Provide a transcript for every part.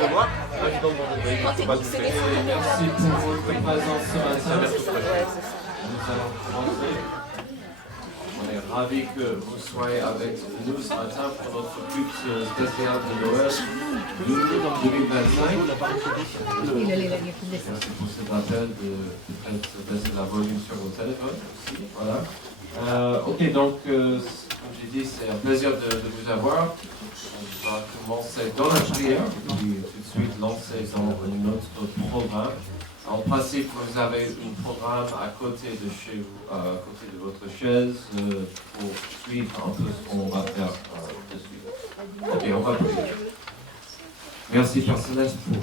Merci pour votre présence ce matin. Nous allons rentrer. On est ravis que vous soyez avec nous ce matin pour notre culte spécial de Noël 2025. Merci pour cet appel de baisser la volume sur vos téléphones aussi. Voilà. Ok, donc, comme j'ai dit, c'est un plaisir de vous avoir. On va commencer dans la prière, puis tout de suite lancer dans notre programme. En principe, vous avez un programme à côté de chez vous, à côté de votre chaise, pour suivre un peu ce qu'on va faire de suite. Ok, on va prier. Merci Père Céleste pour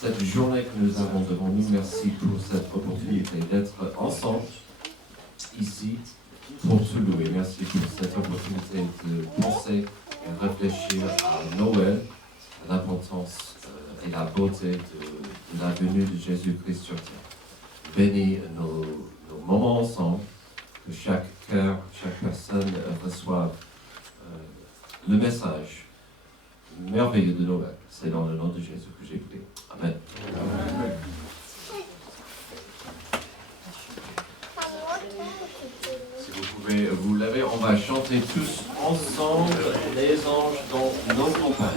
cette journée que nous avons devant nous. Merci pour cette opportunité d'être ensemble ici pour te louer. Merci pour cette opportunité de penser et réfléchir à Noël, à l'importance et la beauté de la venue de Jésus-Christ sur terre. Bénis nos moments ensemble, que chaque cœur, chaque personne reçoive le message merveilleux de Noël. C'est dans le nom de Jésus que j'ai prié. Amen. Amen. Si vous pouvez vous lever, on va chanter tous ensemble les anges dans nos campagnes.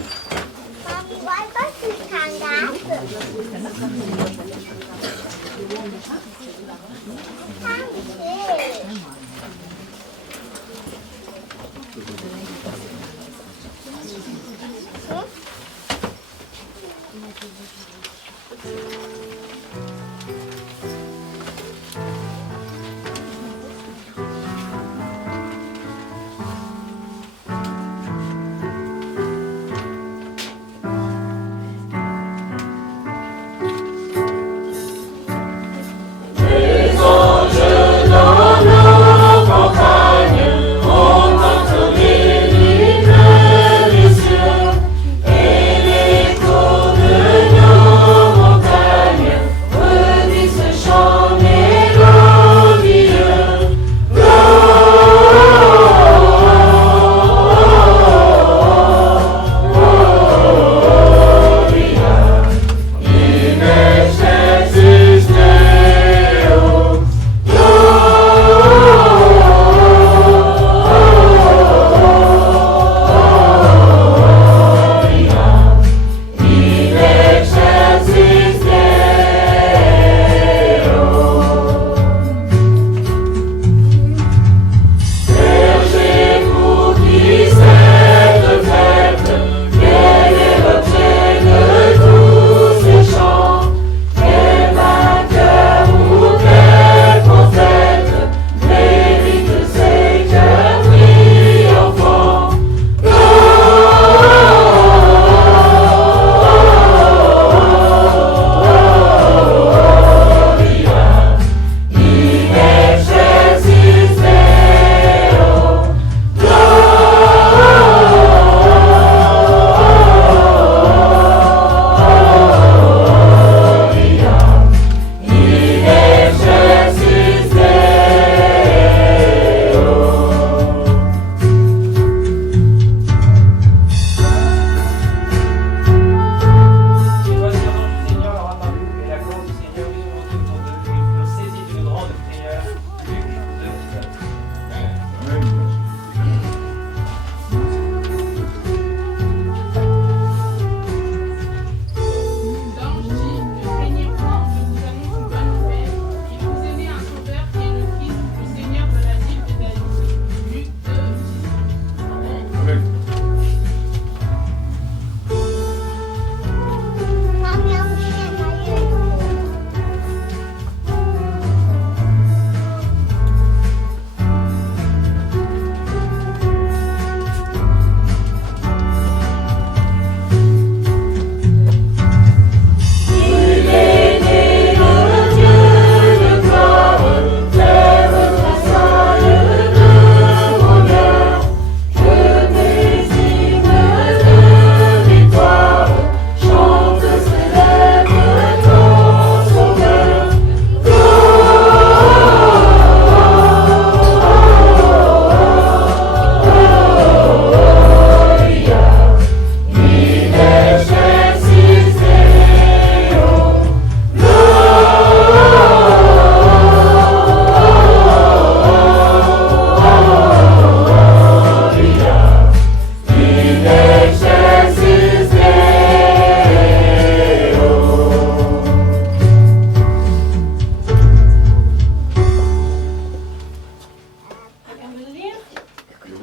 Les anges dans nos campagnes.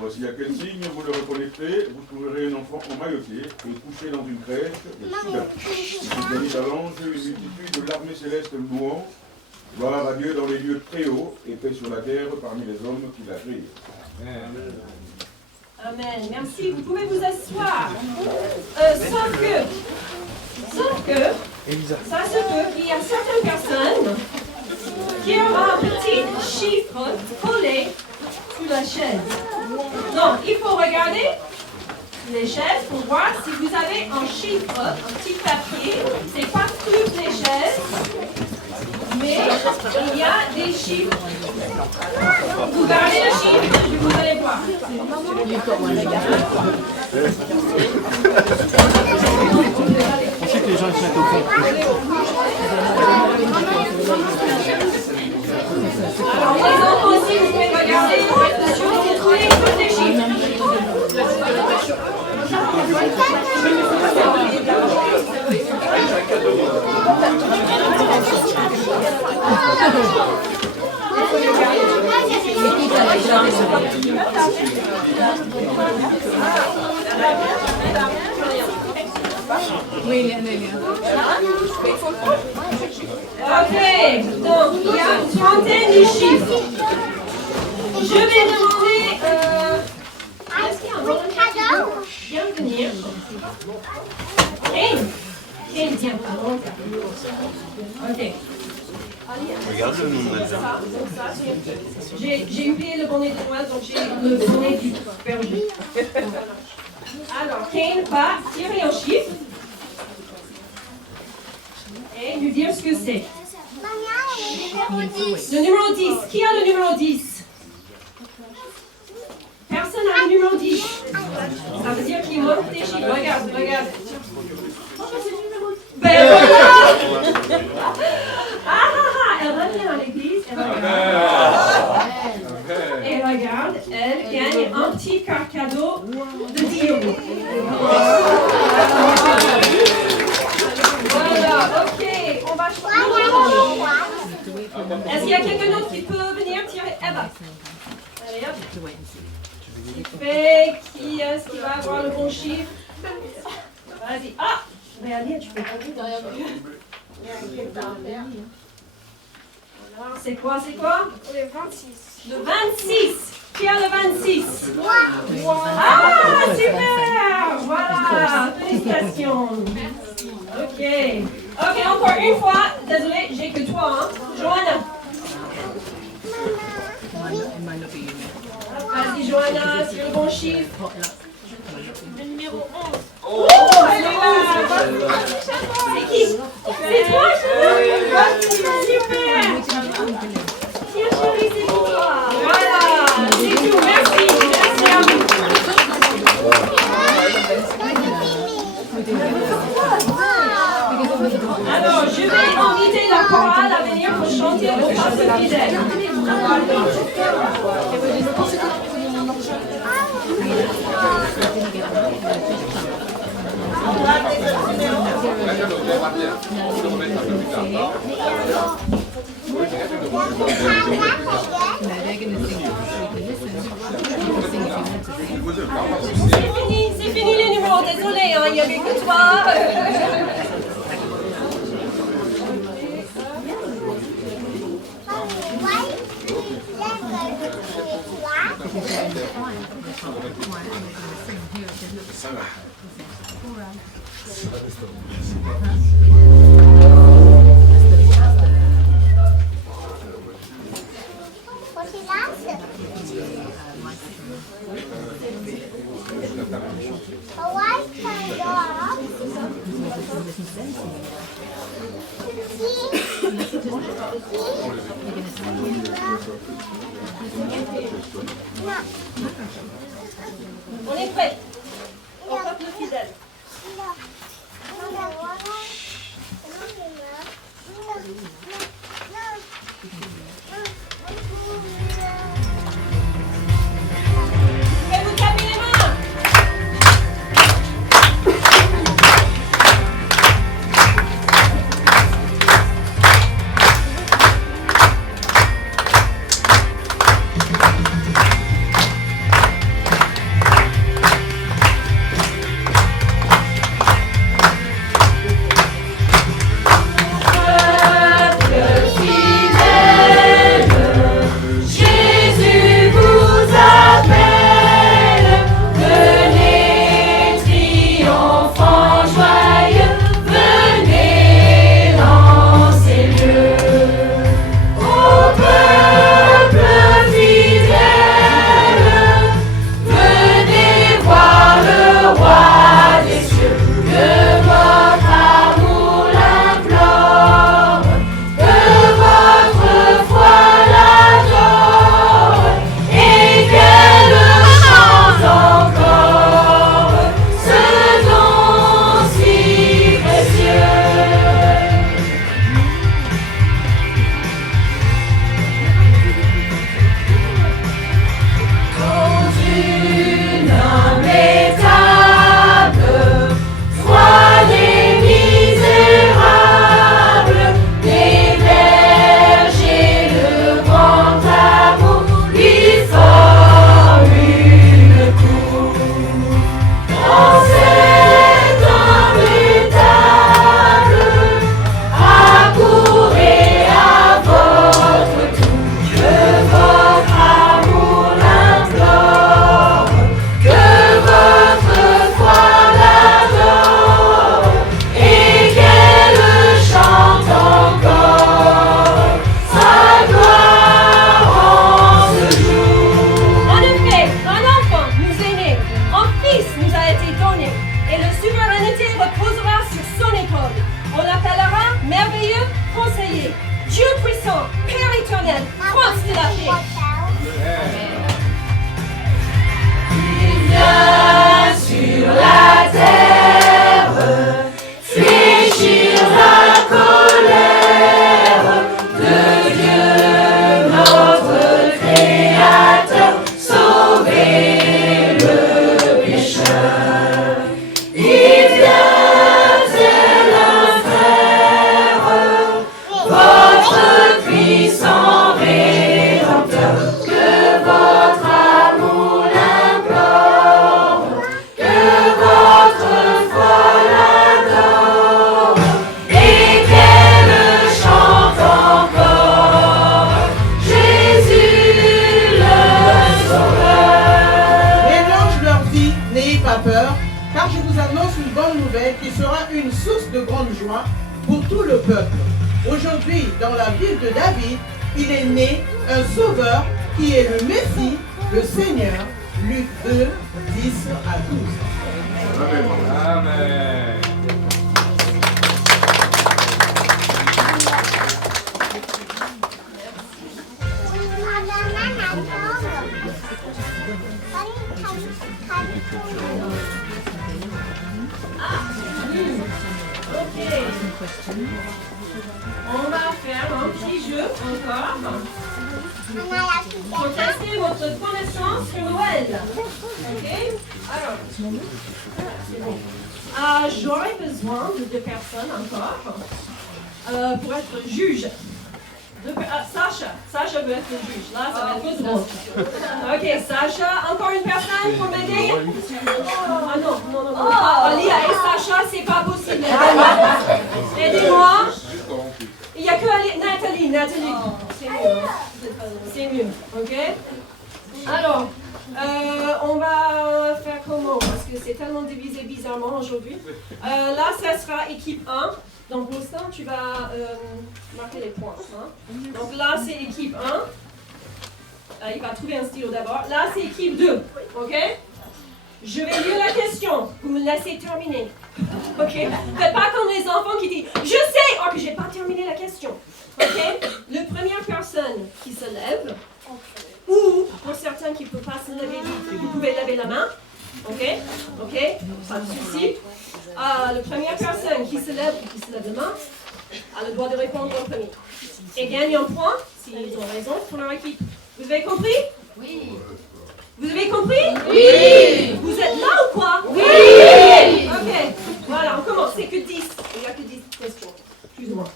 Voici à quel signe vous le reconnaîtrez. Vous trouverez un enfant emmailloté et couché dans une crèche de Soudan. Il se bénit d'avance une multitude de l'armée céleste le louant. Gloire à Dieu dans les lieux très hauts et paix sur la terre parmi les hommes qui la créent. Amen. Merci. Vous pouvez vous asseoir. Sauf que, ça se peut qu'il y a certaines personnes qui auront un petit chiffre collé sur la chaise. Donc, il faut regarder les chaises pour voir si vous avez un chiffre, un petit papier. C'est pas toutes les chaises, mais il y a des chiffres. Vous gardez le chiffre, vous allez voir. On sait que les gens se mettent au fond. Alors, les enfants aussi, vous pouvez regarder, faites attention, vous trouvez tous les chiffres. Oui, Ok, donc il y a une trentaine de chiffres. Je vais demander, est-ce qu'il y a un volontaire qui vient venir? Kane, viens. Ok. Regarde le nom de J'ai oublié le bonnet de Noël, donc j'ai le bonnet du berger. Alors, Kane va tirer un chiffre et lui dire ce que c'est. Le numéro 10. Qui a le numéro 10? Personne n'a le numéro 10. Ça veut dire qu'il manque des chiffres. Regarde. Ben voilà! Elle revient à l'église. Et regarde, elle gagne un petit cadeau de 10 euros. Voilà, ok, on va changer. Est-ce qu'il y a quelqu'un d'autre qui peut venir tirer? Eva. Allez hop. Qui est-ce qui va avoir le bon chiffre? Vas-y. Ah! Réalia, tu peux pas dire derrière moi. Alors, c'est quoi? Le 26. Le 26. Qui a le 26? Ah, super! Voilà, félicitations. Ok, encore une fois. Désolé, j'ai que toi, hein. Johanna. Vas-y, Johanna, c'est le bon chiffre. Le numéro 11. Oh, elle est là. C'est qui? C'est toi, chérie. Super. Tiens, chérie, c'est pour toi. Voilà, c'est tout. Merci à vous. Alors, je vais inviter la chorale à venir pour chanter le passe fidèle. C'est fini les numéros, désolé, hein, il n'y avait que toi. On est prêt. On tape le fidèle. Et vous tapez les mains. nouvelle qui sera une source de grande joie pour tout le peuple. Aujourd'hui, dans la ville de David, il est né un sauveur qui est le Messie, le Seigneur. Luc 2, 10 à 12. Amen. Amen. Ok. On va faire un petit jeu encore pour tester votre connaissance sur Noël. Ok? Alors, c'est bon. J'aurais besoin de 2 personnes encore pour être juge. Sacha veut être le juge. Là, ça va être drôle. Ok, Sacha, encore une personne pour m'aider? Ah non. Lia et Sacha, c'est pas possible. Aidez-moi. Il n'y a que Nathalie. C'est mieux. C'est mieux, ok? Alors, on va faire comment? Parce que c'est tellement divisé bizarrement aujourd'hui. Là, ça sera équipe 1. Donc, Roustan, tu vas marquer les points. Hein? Donc là, c'est équipe 1. Il va trouver un stylo d'abord. Là, c'est équipe 2. OK? Je vais lire la question. Vous me laissez terminer. OK? Faites pas comme les enfants qui disent « Je sais! » Oh, que j'ai pas terminé la question. OK? La première personne qui se lève, ou pour certains qui ne peuvent pas se lever, vous pouvez lever la main. OK? OK? Pas de souci. La première personne qui se lève la main a le droit de répondre en premier. Et gagne un point, s'ils ont raison, pour leur équipe. Vous avez compris? Oui. Vous avez compris? Oui. Vous êtes là ou quoi? Oui. OK. Voilà, on commence. C'est que 10. Il n'y a que 10 questions. Plus ou moins.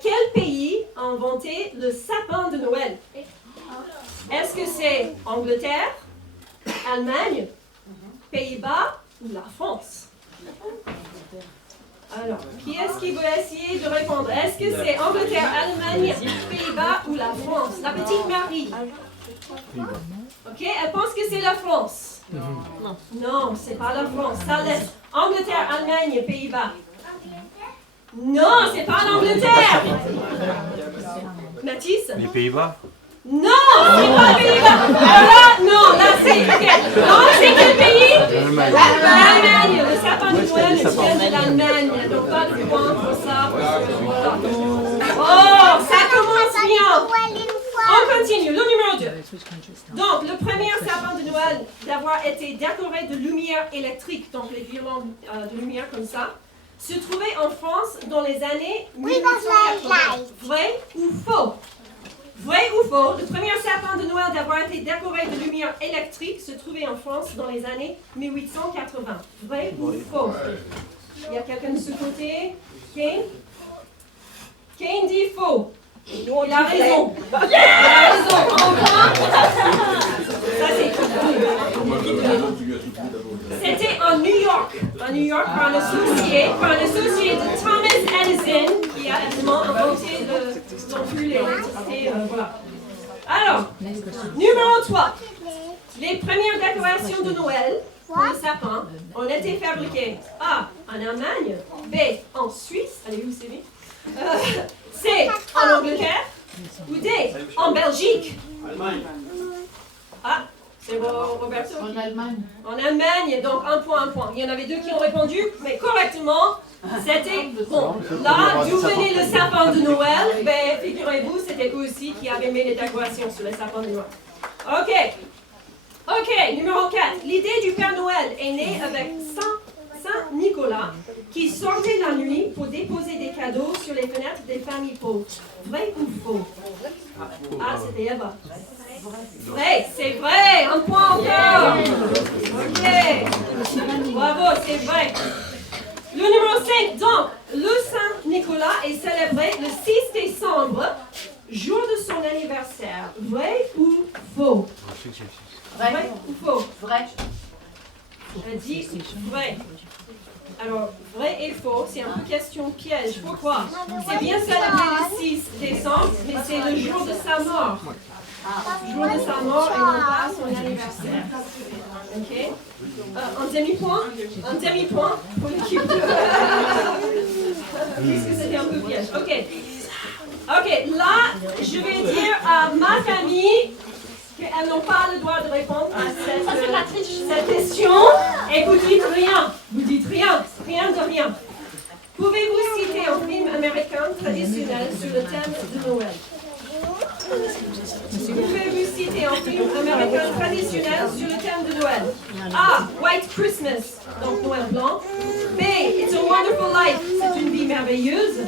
Quel pays a inventé le sapin de Noël? Est-ce que c'est Angleterre, Allemagne, Pays-Bas ou la France? Alors, qui est-ce qui veut essayer de répondre? Est-ce que c'est Angleterre, Allemagne, Pays-Bas ou la France? La petite Marie. Ok, elle pense que c'est la France. Non, c'est pas la France. Ça laisse Angleterre, Allemagne, Pays-Bas. Non, c'est pas l'Angleterre. Mathis? Les Pays-Bas? Non, c'est pas les Pays-Bas. Alors là, non, là c'est... Okay. Non, c'est quel pays? L'Allemagne. Le sapin de Noël vient de l'Allemagne. Donc pas de point pour ça. Voilà. Oh, ça commence bien. On continue. Le numéro 2. Donc, le premier sapin de Noël d'avoir été décoré de lumière électrique, donc les guirlandes de lumière comme ça, se trouvait en France dans les années 1880. Vrai ou faux? Vrai ou faux? Le premier sapin de Noël d'avoir été décoré de lumière électrique se trouvait en France dans les années 1880. Vrai ou faux? Il y a quelqu'un de ce côté? Kane? Kane dit faux. Il a raison. Il a raison. Ça, c'est C'était en New York. En New York, par un associé de Thomas Edison, qui a évidemment inventé l'électricité. Voilà. Alors, numéro 3. Les premières décorations de Noël pour le sapin ont été fabriquées A. en Allemagne, B. en Suisse, allez où c'est C. en Angleterre ou D. en Belgique. Allemagne. Ah, c'est Roberto. En Allemagne. En Allemagne, donc un point. Il y en avait 2 qui ont répondu, mais correctement. C'était bon. Là, d'où venait le sapin de Noël? Ben, figurez-vous, c'était eux aussi qui avaient mis les décorations sur le sapin de Noël. Ok, numéro 4. L'idée du Père Noël est née avec Saint-Nicolas qui sortait la nuit pour déposer des cadeaux sur les fenêtres des familles pauvres. Vrai ou faux? Ah, c'était Eva. Vrai, c'est vrai. Un point encore. Ok. Bravo, c'est vrai. Le numéro 5, donc, le Saint-Nicolas est célébré le 6 décembre, jour de son anniversaire. Vrai ou faux? Vrai ou faux? Vrai. Je dis vrai. Alors, vrai et faux, c'est un peu question piège. Pourquoi? C'est bien célébré le 6 décembre, mais c'est le jour de sa mort. Le jour de sa mort et non pas son anniversaire. Ok. Un demi-point. Un demi-point pour l'équipe de... Puisque c'était un peu piège. Ok. Ok, là, je vais dire à ma famille qu'elles n'ont pas le droit de répondre à cette question. Et vous dites rien. Vous dites rien. Rien de rien. Pouvez-vous citer un film américain traditionnel sur le thème de Noël? Pouvez-vous citer un film américain traditionnel sur le thème de Noël? A. White Christmas, donc Noël blanc. B. It's a Wonderful Life, c'est une vie merveilleuse.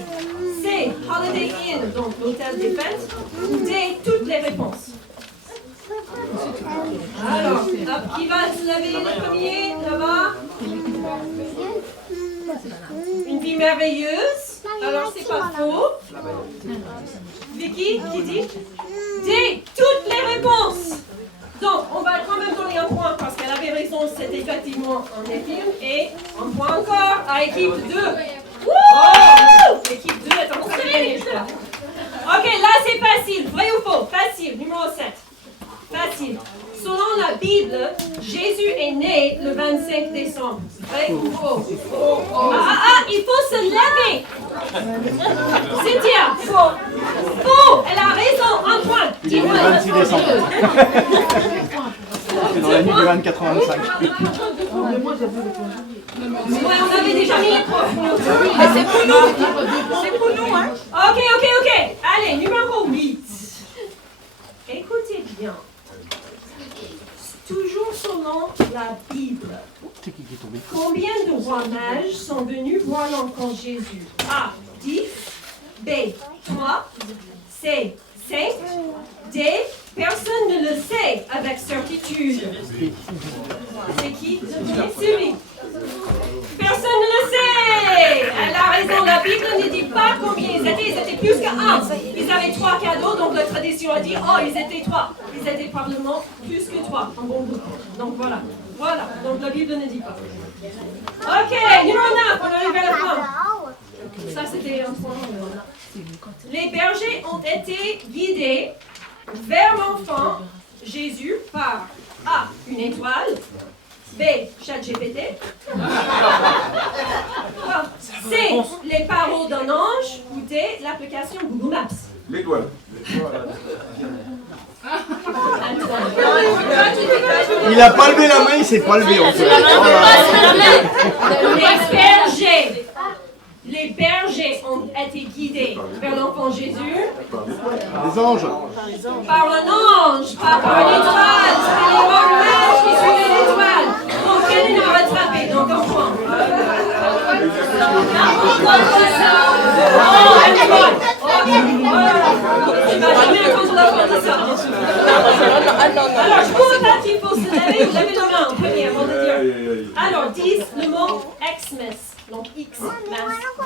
C. Holiday Inn, donc l'hôtel des fêtes. Ou D. Toutes les réponses. Alors, hop, qui va se lever le premier là-bas? Une vie merveilleuse. Alors, c'est pas faux. Vicky, qui dit? D. Toutes les réponses. Donc, on va quand même donner un point parce qu'elle avait raison, c'est effectivement un film. Et un point encore à équipe 2. Wouh! L'équipe 2 est en train de gagner, je crois. Ok, là c'est facile. Vrai ou faux? Facile. Numéro 7. Facile. Selon la Bible, Jésus est né le 25 décembre. Vrai ou faux? Il faut se lever. Cynthia, faux. Faux, elle a raison. Un point. Dis-moi. Le 26 décembre. C'est dans la nuit du 24-25. Ouais, on avait déjà mis les profs. Mais c'est pour nous. C'est pour nous, hein. Ok. Allez, numéro 8. Écoutez bien. Toujours selon la Bible. Combien de rois mages sont venus voir l'enfant Jésus? A. 10. B. 3. C. 5. D. Personne ne le sait avec certitude. C'est qui? C'est lui. Personne ne le sait. Elle a raison. La Bible ne dit pas combien ils étaient plus qu'un. Ils avaient 3 cadeaux, donc la tradition a dit, oh, ils étaient 3. Ils étaient probablement plus que 3, en bon groupe. Donc voilà. Donc la Bible ne dit pas. Ok, numéro 9, on arrive à la fin. Ça, c'était un point. Les bergers ont été guidés vers l'enfant Jésus par A. Une étoile. B. ChatGPT. C. Les paroles d'un ange. Ou D. L'application Google Maps. L'étoile. Il n'a pas levé la main, il s'est pas levé en fait. Les bergers ont été guidés vers l'enfant Jésus. Les anges. Par un ange, pas par une étoile. C'est les rois mages qui suivaient l'étoile. Donc, Kenny a rattrapé. Donc, un point. Tu vas jamais entendre la fin de ça. Alors, je pense qu'il faut se lever. Vous avez le main en premier avant de dire. Alors, 10, le mot Xmas. Donc, X,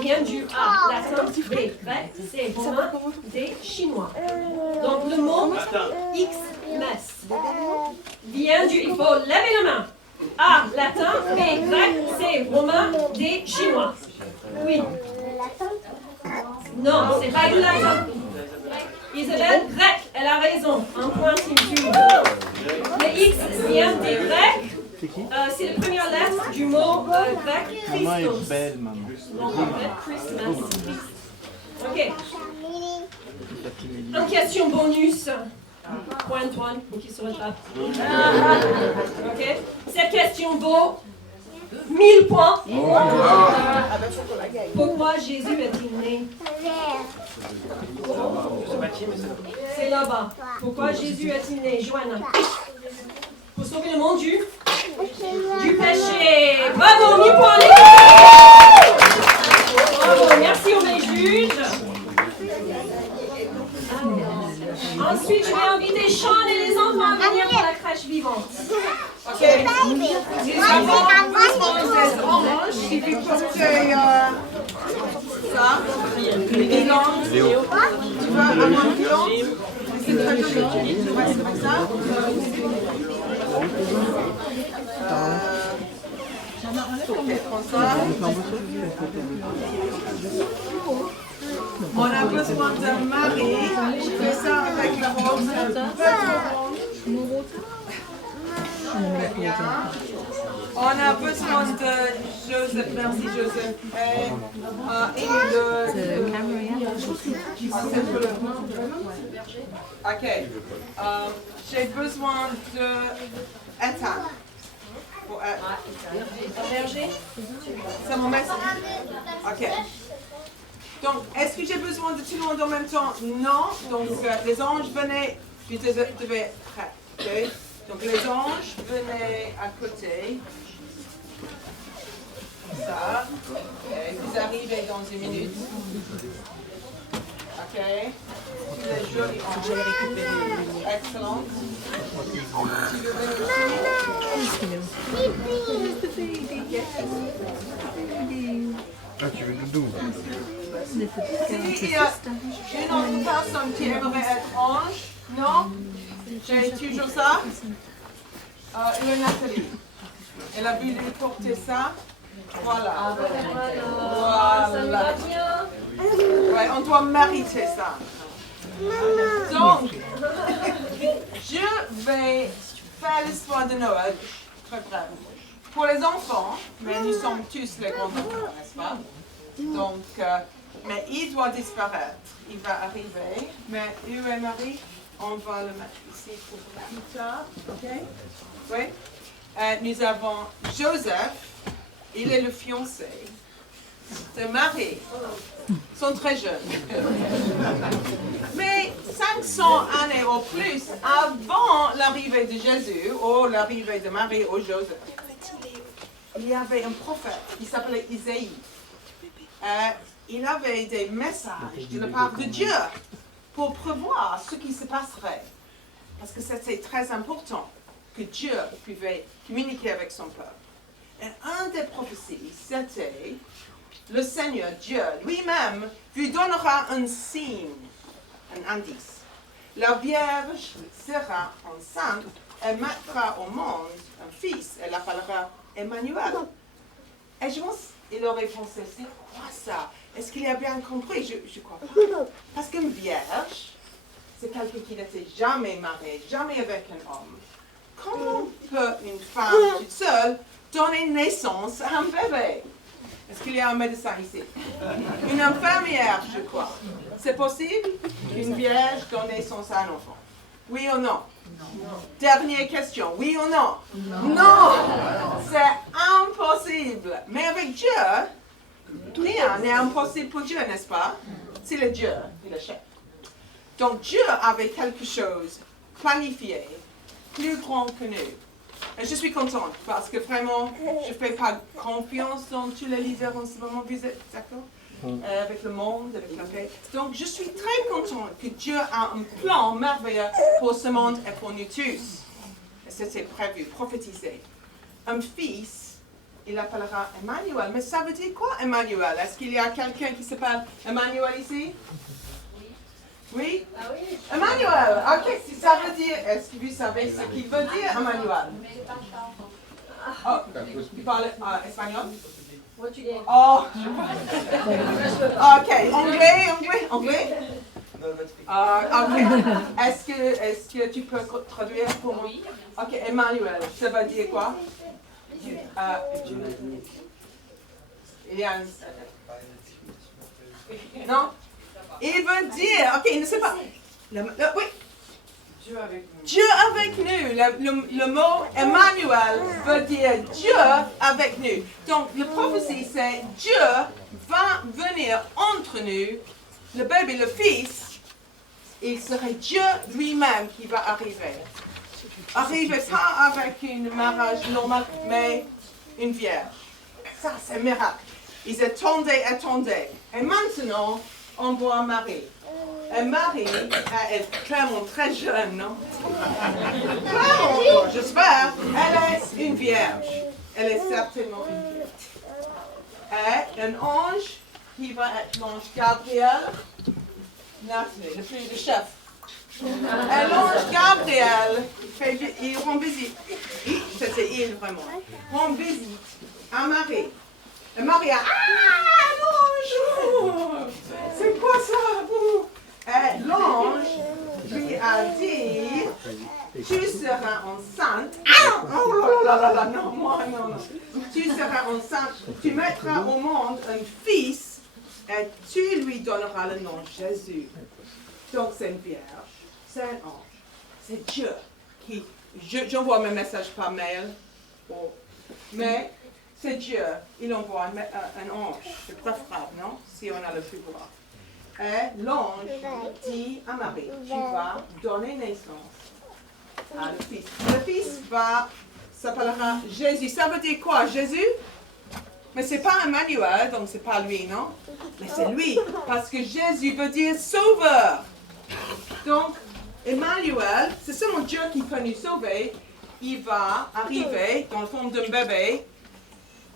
vient du A, latin, B, grec, C, romain, D, chinois. Donc, le mot Xmas vient du, il faut lever la main. A, latin, B, grec, C, romain, D, chinois. Oui. Non, c'est pas du latin. Isabelle, grec, elle a raison. Un point si tu veux. Le X vient des grecs. C'est la première lettre du mot grec Christos. Maman est belle, maman. Donc en fait, Christmas. Ok. Une question bonus. Point Antoine, pour qu'il se rattrape. Ok. Cette question vaut 1000 points. Pourquoi Jésus est-il né? C'est là-bas. Pourquoi Jésus est-il né? Joanna. Pour sauver le monde du péché. Bravo, 1000 points. Bravo, merci aux mes juges. Ensuite, je vais inviter Sean et les enfants à venir pour la crèche vivante. Ok. Les enfants, orange, si tu portes ça, Léo. Tu vas à mon bilan. C'est très joli. Tu vois, c'est comme ça. On a besoin d'un mari. Je fais ça avec la rose. Bien. On a besoin de Joseph. Merci Joseph. Et ok. J'ai besoin de Ethan. Berger. C'est mon message. Ok. Donc, est-ce que j'ai besoin de tout le monde en même temps? Non. Donc, les anges venaient, vous devez être prêts. Okay? Donc, les anges venaient à côté. Ça. Okay. Vous arrivez dans une minute. Ok. Tous les jolis anges. Excellent. Tu veux venir ici? Ah, tu veux doudou? S'il y a une autre personne qui aimerait être ange, non? J'ai toujours ça. Et Nathalie. Elle a voulu porter ça. Voilà. Voilà. Ouais, on doit mériter ça. Donc, je vais faire l'histoire de Noël, très bref. Pour les enfants, mais nous sommes tous les grands-enfants, n'est-ce pas? Donc, mais il doit disparaître. Il va arriver. Mais où est Marie? On va le mettre ici pour plus tard. OK? Oui. Nous avons Joseph. Il est le fiancé de Marie. Ils sont très jeunes. Mais 500 années ou plus avant l'arrivée de Jésus, ou l'arrivée de Marie ou Joseph, il y avait un prophète qui s'appelait Isaïe. Il avait des messages de la part de Dieu pour prévoir ce qui se passerait. Parce que c'était très important que Dieu pouvait communiquer avec son peuple. Et un des prophéties, c'était le Seigneur Dieu lui-même vous donnera un signe, un indice. La Vierge sera enceinte et mettra au monde un fils. Elle l'appellera Emmanuel. Et je pense qu'il aurait pensé, c'est quoi ça? Est-ce qu'il a bien compris? Je crois pas. Parce qu'une vierge, c'est quelqu'un qui n'était jamais marié, jamais avec un homme. Comment peut une femme toute seule donner naissance à un bébé? Est-ce qu'il y a un médecin ici? Une infirmière, je crois. C'est possible qu'une vierge donne naissance à un enfant? Oui ou non? Non. Dernière question, oui ou non? Non! C'est impossible. Mais avec Dieu, rien n'est impossible pour Dieu, n'est-ce pas? C'est le Dieu, il est chef. Donc Dieu avait quelque chose planifié, plus grand que nous. Et je suis contente parce que vraiment, je ne fais pas confiance dans tous les leaders en ce moment. Vous êtes d'accord? Avec le monde, avec la paix. Donc je suis très contente que Dieu a un plan merveilleux pour ce monde et pour nous tous. Et c'était prévu, prophétisé. Un fils, il l'appellera Emmanuel. Mais ça veut dire quoi, Emmanuel? Est-ce qu'il y a quelqu'un qui s'appelle Emmanuel ici? Oui? Ah oui. Emmanuel, ok, si ça veut dire, est-ce que vous savez ce qu'il veut dire, Emmanuel? Oh, il parle espagnol? Oh, ok, anglais? Ok. Est-ce que tu peux traduire pour moi? Ok, Emmanuel, ça veut dire quoi? Il y a un... Non? Il veut dire, ok, il ne sait pas. Oui. Dieu avec nous. Le mot Emmanuel veut dire Dieu avec nous. Donc, la prophétie, c'est Dieu va venir entre nous, le bébé, le fils, il serait Dieu lui-même qui va arriver. Arriver pas avec un mariage normal, mais une vierge. Ça, c'est un miracle. Ils attendaient. Et maintenant, on voit Marie. Et Marie est clairement très jeune, non? Clairement, j'espère. Elle est une vierge. Elle est certainement une vierge. Et un ange qui va être l'ange Gabriel, le plus de chef. Et l'ange Gabriel, il rend visite. C'était il vraiment. Rend visite à Marie. Et Marie a bonjour! C'est quoi ça, vous? Et l'ange lui a dit tu seras enceinte. Ah, oh là là là, non, moi, non. Tu seras enceinte, tu mettras au monde un fils et tu lui donneras le nom Jésus. Donc c'est une vierge, c'est un ange, c'est Dieu qui... J'envoie mes messages par mail, mais c'est Dieu, il envoie un ange, c'est préférable, non? Si on a le pouvoir. Et l'ange dit à Marie, tu vas donner naissance à le fils. Le fils s'appellera Jésus. Ça veut dire quoi, Jésus? Mais c'est pas Emmanuel, donc c'est pas lui, non? Mais c'est lui, parce que Jésus veut dire sauveur. Donc, Emmanuel, c'est seulement Dieu qui peut nous sauver. Il va arriver dans la forme d'un bébé.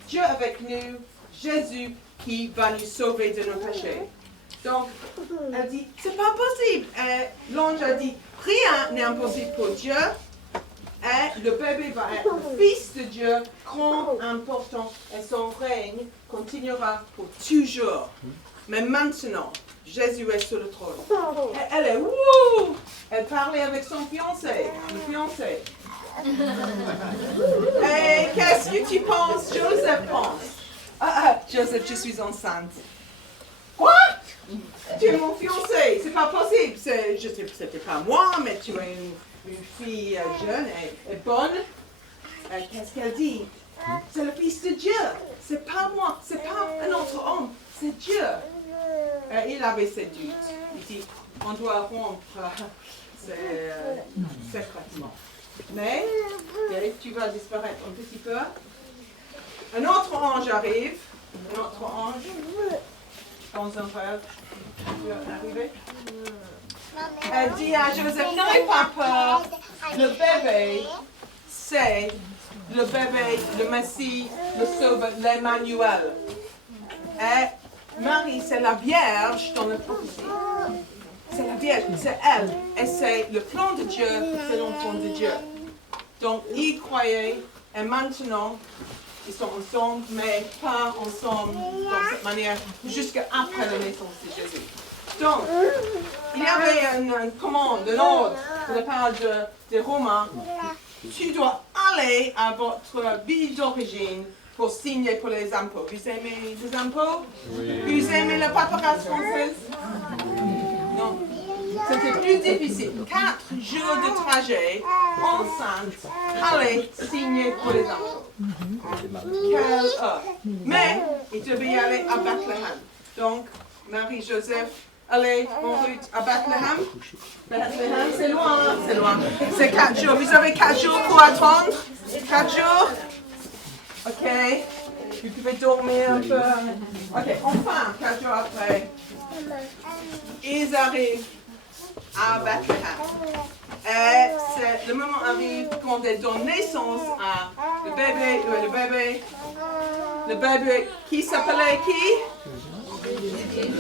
Dieu avec nous, Jésus qui va nous sauver de nos péchés. Donc, elle dit, c'est pas possible. Et l'ange a dit, rien n'est impossible pour Dieu. Et le bébé va être le fils de Dieu, grand, important, et son règne continuera pour toujours. Mais maintenant, Jésus est sur le trône. Et elle est wouh! Elle parlait avec son fiancé, le fiancé. Et qu'est-ce que tu penses? Joseph pense. Joseph, je suis enceinte. Quoi? Tu es mon fiancé, c'est pas possible. C'était pas moi, mais tu es une fille jeune et bonne. Qu'est-ce qu'elle dit? C'est le fils de Dieu. C'est pas moi, c'est pas un autre homme, c'est Dieu. Il avait ses doutes. Il dit, on doit rompre secrètement. Mais, tu vas disparaître un petit peu. Un autre ange arrive. Un autre ange. Dans un rêve. Tu vas arriver. Elle dit à Joseph, n'aie pas peur. Le bébé, c'est le bébé, le Messie, le Sauveur, l'Emmanuel. Et Marie, c'est la Vierge dans la prophétie. C'est la Vierge, c'est elle. Et c'est le plan de Dieu, c'est l'enfant de Dieu. Donc, ils croyaient, et maintenant, ils sont ensemble, mais pas ensemble dans cette manière, jusqu'à après la naissance de Jésus. Donc, il y avait une commande, un ordre de la part des Romains. Tu dois aller à votre ville d'origine pour signer pour les impôts. Vous aimez les impôts? Oui. Vous aimez la paperasse française? Non. C'était plus difficile. 4 jours de trajet, enceinte, aller signer pour les impôts. Quelle heure. Mais il devait y aller à Bethléem. Donc, Marie-Joseph, allez en route à Bethléem. Bethléem, c'est loin, c'est loin. C'est 4 jours. Vous avez 4 jours pour attendre? 4 jours? Ok. Vous pouvez dormir un peu. Ok, enfin, 4 jours après, ils arrivent à Bethléem. Et le moment arrive quand ils donnent naissance à le bébé qui s'appelait qui?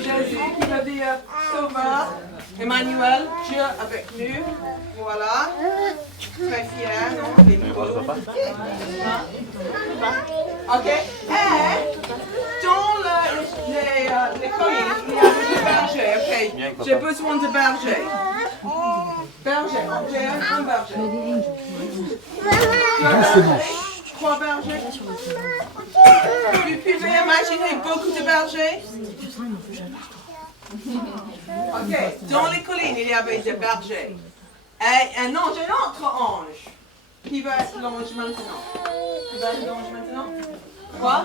Jésus, qui veut dire Sauveur, Emmanuel, Dieu avec nous. Voilà. Très fier, non? Les micros. Ok. Et dans les collines, il y a des bergers. Ok. J'ai besoin de bergers. Berger. J'ai un berger. 3 bergers. Vous pouvez imaginer beaucoup de bergers? Ok, dans les collines, il y avait des bergers. Et un autre ange, qui va être l'ange maintenant. Qui va être l'ange maintenant? Quoi?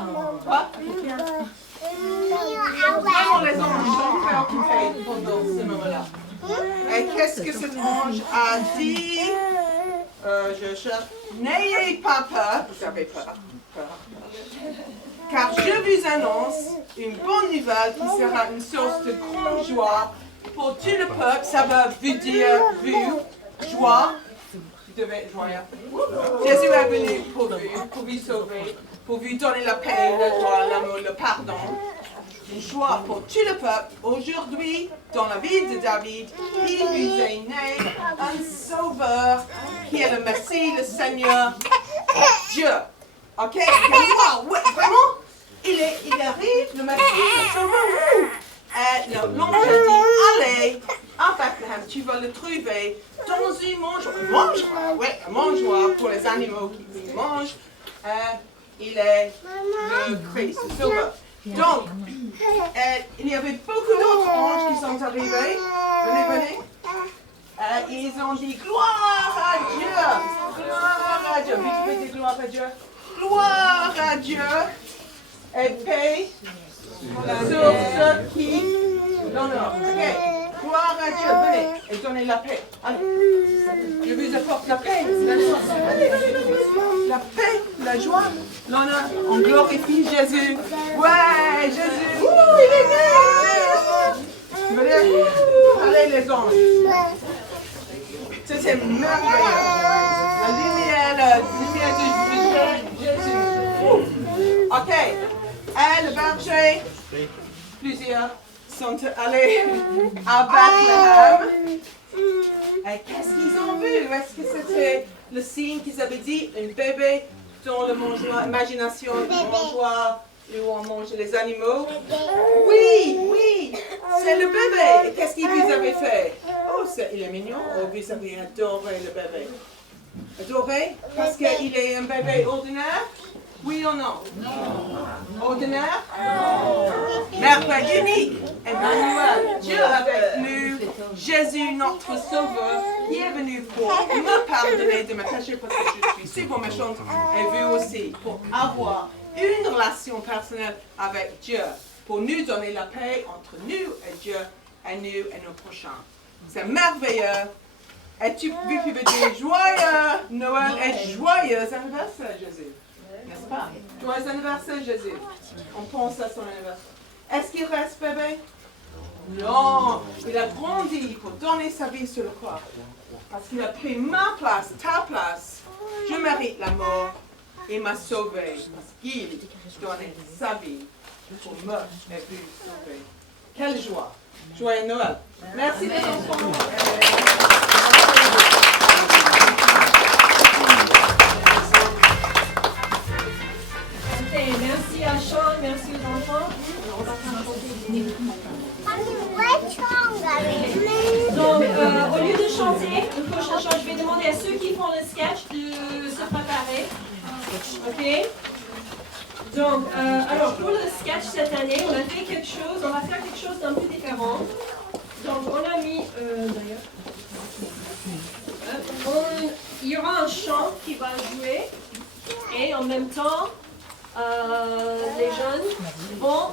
Vraiment, les anges sont préoccupés pendant ce moment-là. Et qu'est-ce que cet ange a dit? Je cherche. N'ayez pas peur. Vous avez peur. Car je vous annonce une bonne nouvelle qui sera une source de grande joie pour tout le peuple. Ça veut dire joie. Vous devez être joyeux. Jésus est venu pour vous sauver, pour vous donner la paix, la joie, l'amour, le pardon. Une joie pour tout le peuple. Aujourd'hui, dans la ville de David, il vous est né un sauveur qui est le Messie, le Seigneur, Dieu. Ok? Wow, ouais, vraiment? Il arrive, le Messie, le sauveur. Et l'ange a dit, allez à Bethléem, tu vas le trouver dans une mangeoire. Oui, un mangeoire pour les animaux qui mangent. Il est le Christ, le Sauveur. Donc, il y avait beaucoup d'autres anges qui sont arrivés. Venez. Ils ont dit gloire à Dieu. Gloire à Dieu. Vous pouvez dire gloire à Dieu. Gloire à Dieu. Et paix sur ceux qui l'honorent. Ok. Gloire à Dieu. Venez et donnez la paix. Allez. Je vous apporte la paix. Allez. La paix, la joie, l'honneur. On glorifie Jésus. Ouais, Jésus. Ouh, il est né. Venez. Allez les anges. Ça c'est merveilleux. La lumière de Jésus. Ok. Et le berger, plusieurs sont allés à Bethléem. Et qu'est-ce qu'ils ont vu? Est-ce que c'était le signe qu'ils avaient dit? Un bébé dans le mangeoire, imagination, le mangeoir où on mange les animaux? Oui, c'est le bébé. Et qu'est-ce qu'il vous avait fait? Oh, il est mignon. Oh, vous avez adoré le bébé. Adoré? Parce qu'il est un bébé ordinaire? Oui ou non? Non. Ordinaire? Non. Merveille unique. Emmanuel, Dieu avec nous, Jésus notre Sauveur, qui est venu pour me pardonner de me cacher parce que je suis super méchante, et vous aussi, pour avoir une relation personnelle avec Dieu, pour nous donner la paix entre nous et Dieu, et nous et nos prochains. C'est merveilleux. Et vous pouvez dire joyeux Noël et joyeux anniversaire, Jésus. N'est-ce pas? Joyeux anniversaire, Jésus. On pense à son anniversaire. Est-ce qu'il reste bébé? Non. Il a grandi pour donner sa vie sur le croix. Parce qu'il a pris ma place, ta place. Je mérite la mort. Il m'a sauvé. Parce qu'il donnait sa vie pour me et vous sauver. Quelle joie. Joyeux Noël. Merci les enfants. Merci à Sean, merci aux enfants. On va donc, au lieu de chanter, le prochain chant, je vais demander à ceux qui font le sketch de se préparer. Ok? Donc, alors pour le sketch cette année, on a fait quelque chose, on va faire quelque chose d'un peu différent. Donc, on a mis, d'ailleurs, il y aura un chant qui va jouer et en même temps, les jeunes vont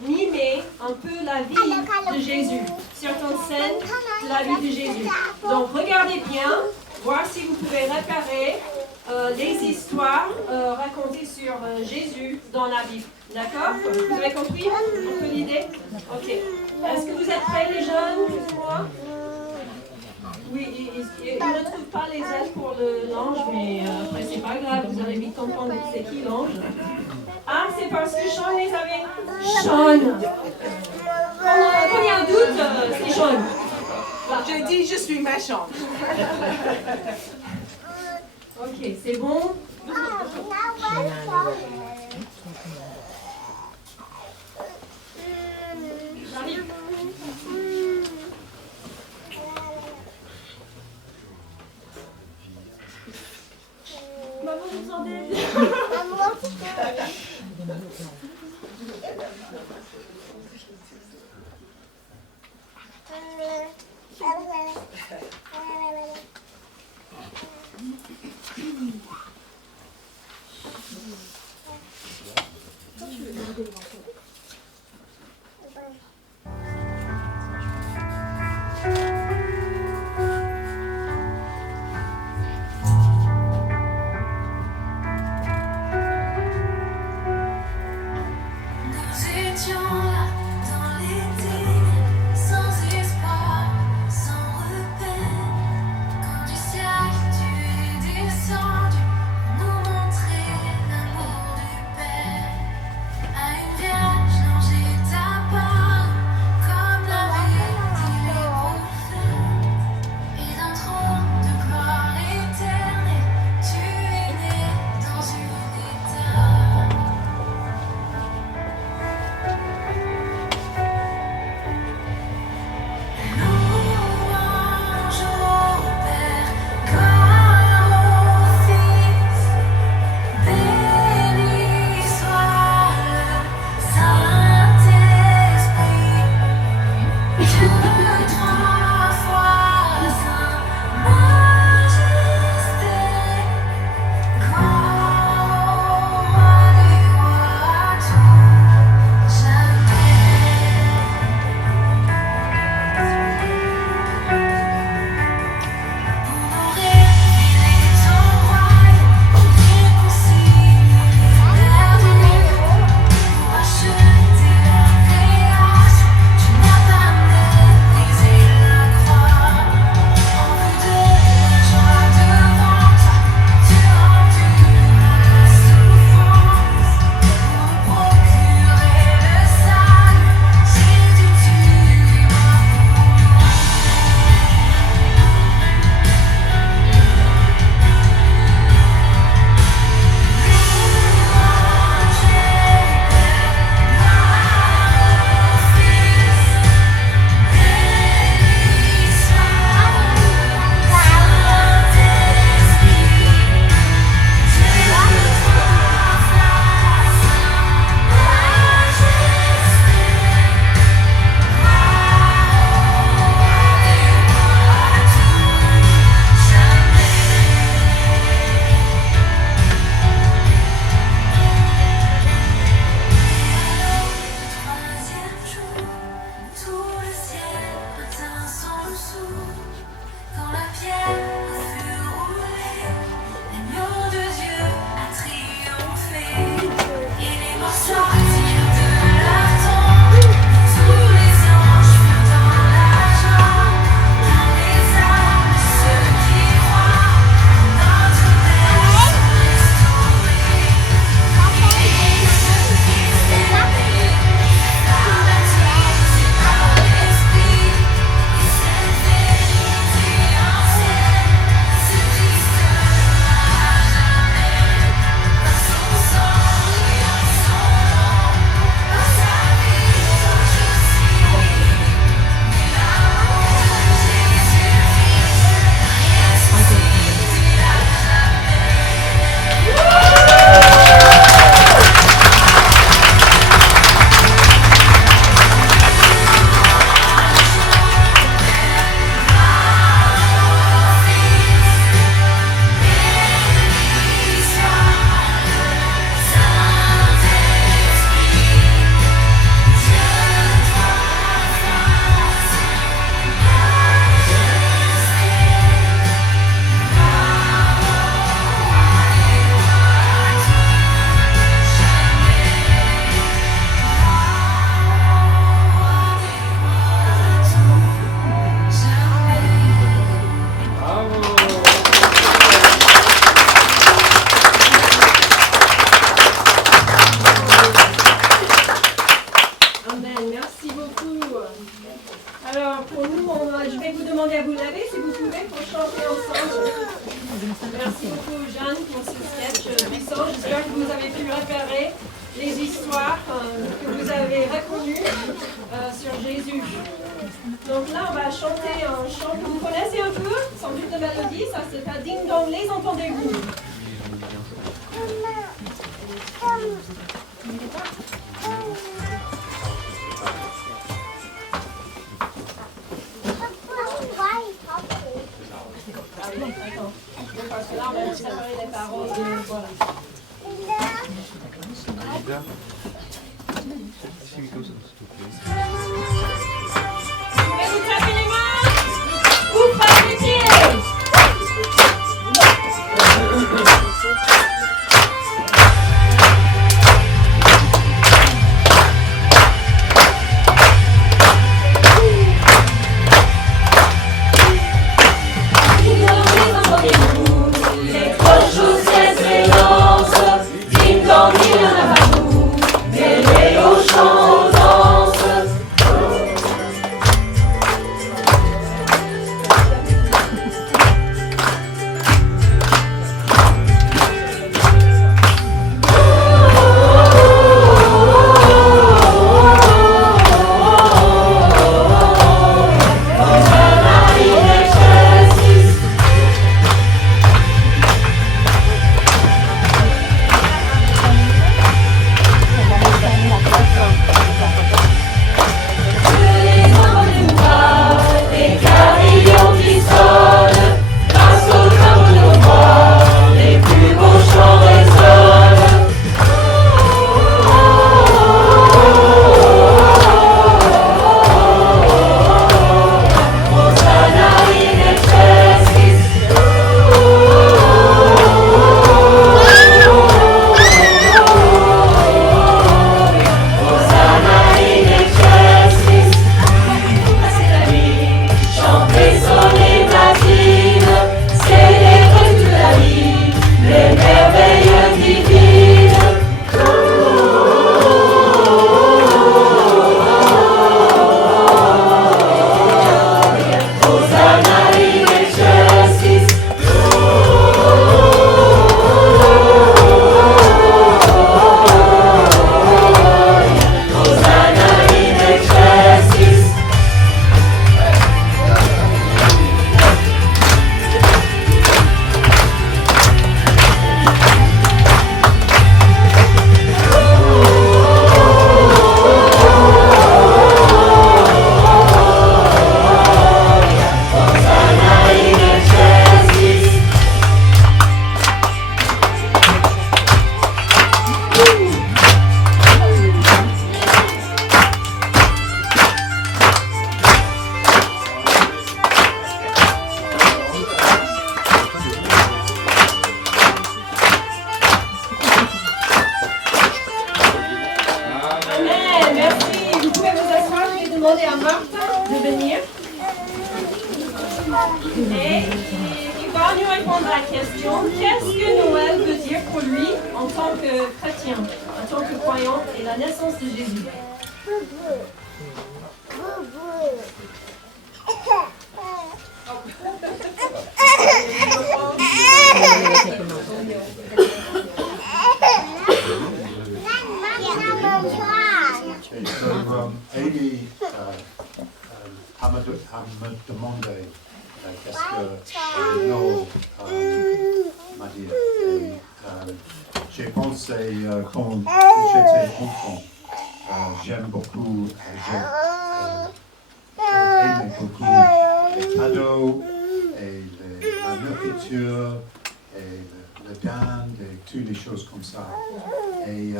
mimer un peu la vie de Jésus, certaines scènes de la vie de Jésus. Donc regardez bien, voir si vous pouvez repérer les histoires racontées sur Jésus dans la Bible. D'accord? Vous avez compris un peu l'idée? Ok. Est-ce que vous êtes prêts les jeunes? Moi? Oui, ils ne trouvent pas les ailes pour l'ange, mais après c'est pas grave, vous allez vite comprendre c'est qui l'ange. Ah, c'est parce que Sean les avait... Sean! Quand il y a un doute, c'est Sean. J'ai dit je suis méchante. Ok, c'est bon? J'arrive. Maman, vous en aide. À une vierge Merci beaucoup Jeanne pour ce sketch puissant. J'espère que vous avez pu repérer les histoires que vous avez reconnues sur Jésus. Donc là, on va chanter un chant que vous connaissez un peu, sans doute de mélodie. Ça, c'est un Ding Dong, les entendez-vous? Parce que là, on va vous séparer les paroles. Voilà. Vous pouvez vous taper les mains ou pas les pieds. demander à Martin de venir. Et il va nous répondre à la question, qu'est-ce que Noël veut dire pour lui en tant que chrétien, en tant que croyant et la naissance de Jésus. Amy m'a demandé qu'est-ce que Noël m'a dit. J'ai pensé quand j'étais enfant, j'aime beaucoup, j'aimais beaucoup les cadeaux et la nourriture et le dinde et toutes les choses comme ça. Et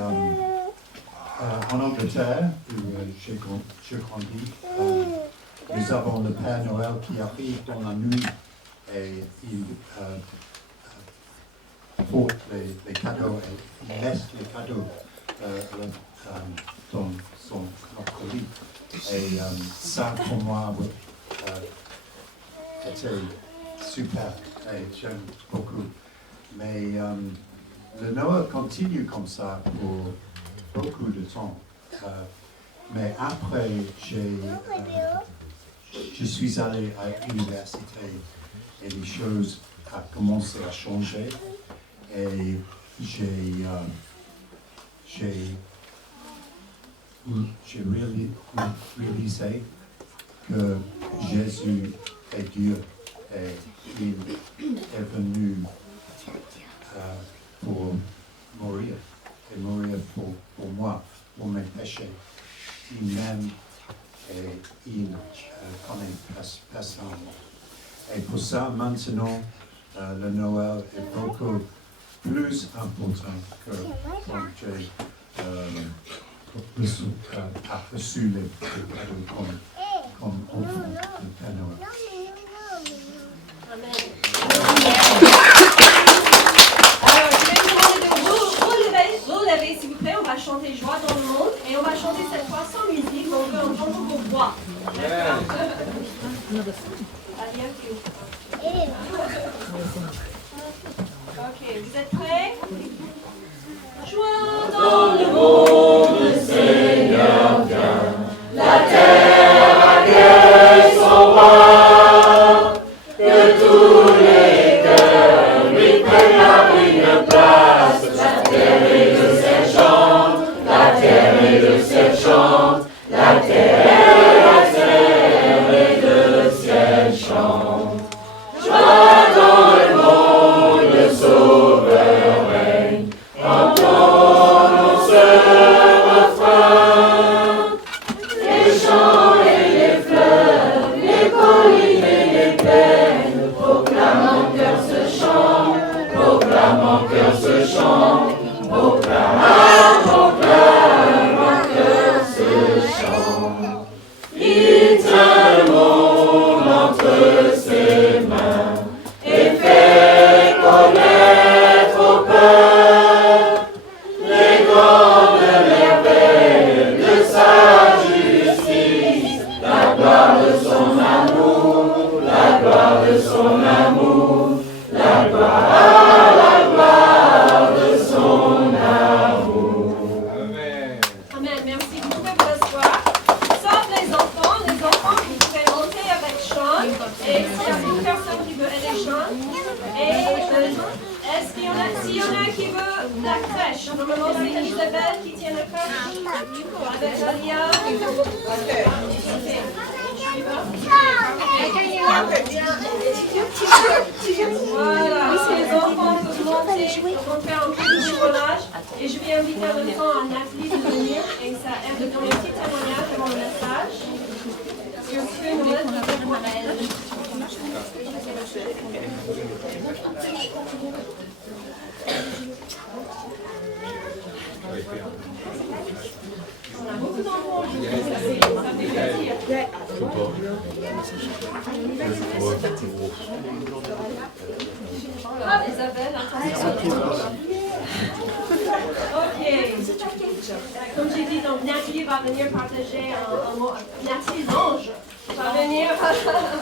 en Angleterre, où j'ai grandi, nous avons le Père Noël qui arrive dans la nuit et il porte les cadeaux et il laisse les cadeaux dans son colis. Et ça, pour moi, était super et j'aime beaucoup. Mais le Noël continue comme ça pour beaucoup de temps. Mais après, je suis allé à l'université et les choses ont commencé à changer. Et j'ai réalisé que Jésus est Dieu et il est venu pour mourir et mourir pour moi, pour mes péchés. Il m'aime et il connaît personne. Et pour ça, maintenant, le Noël est beaucoup plus important que quand j'ai reçu les cadeaux comme enfant de Père Noël. Amen. Alors, je vais vous demander de vous lever, s'il vous plaît. On va chanter Joie dans le monde et on va chanter cette fois sans musique. On veut entendre vos voix. Ok, vous êtes prêts? Joie dans le monde, le Seigneur vient. La terre accueille son roi. Que tous les cœurs lui prennent une place. La terre et le ciel chantent. La terre et le ciel chantent. La terre et le ciel chantent. Joie dans le monde, le Sauveur règne. Entendons ce refrain. Les champs et les fleurs, les collines et les plaines, proclament en cœur ce chant, proclament en cœur ce chant, proclament en cœur ce chant. Il tient le monde entre ses mains et fait connaître au peuple les grandes merveilles de sa justice, la gloire de son amour, la gloire de son amour, la gloire de son amour. Amen. Amen. Merci. Vous pouvez vous asseoir. Sauf les enfants, vous pouvez monter avec Sean. Et s'il y a une personne qui veut aider Sean. Et s'il y en a qui veut la crèche, normalement c'est Isabelle qui tient la crèche. Avec Alia. Voilà, si les enfants peuvent monter, on va faire un petit décollage. Et je vais inviter en même temps à Nathalie de venir. Et ça aide de donner un petit témoignage avant le message. Sur ce que Noël veut dire pour elle. On a beaucoup d'enfants aujourd'hui, ça fait plaisir. Ah, Isabelle, attention. Ok. Comme j'ai dit dans donc Nathalie va venir partager un mot. Nathalie l'ange va venir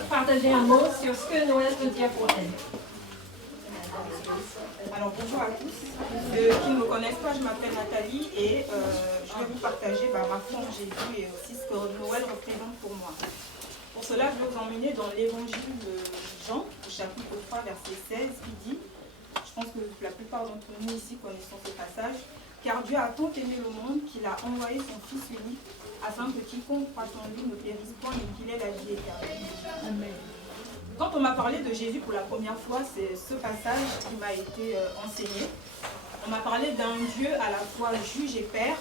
partager un mot sur ce que Noël veut dire pour elle. Alors bonjour à tous. Ceux qui ne me connaissent pas, je m'appelle Nathalie et je vais vous partager ma foi en Jésus et aussi ce que Noël représente pour moi. Pour cela, je vais vous emmener dans l'évangile de Jean, au chapitre 3, verset 16, qui dit, je pense que la plupart d'entre nous ici connaissons ce passage, « Car Dieu a tant aimé le monde qu'il a envoyé son Fils unique, afin que quiconque croit en lui ne périsse point, mais qu'il ait la vie éternelle. » Amen. Quand on m'a parlé de Jésus pour la première fois, c'est ce passage qui m'a été enseigné. On m'a parlé d'un Dieu à la fois juge et père.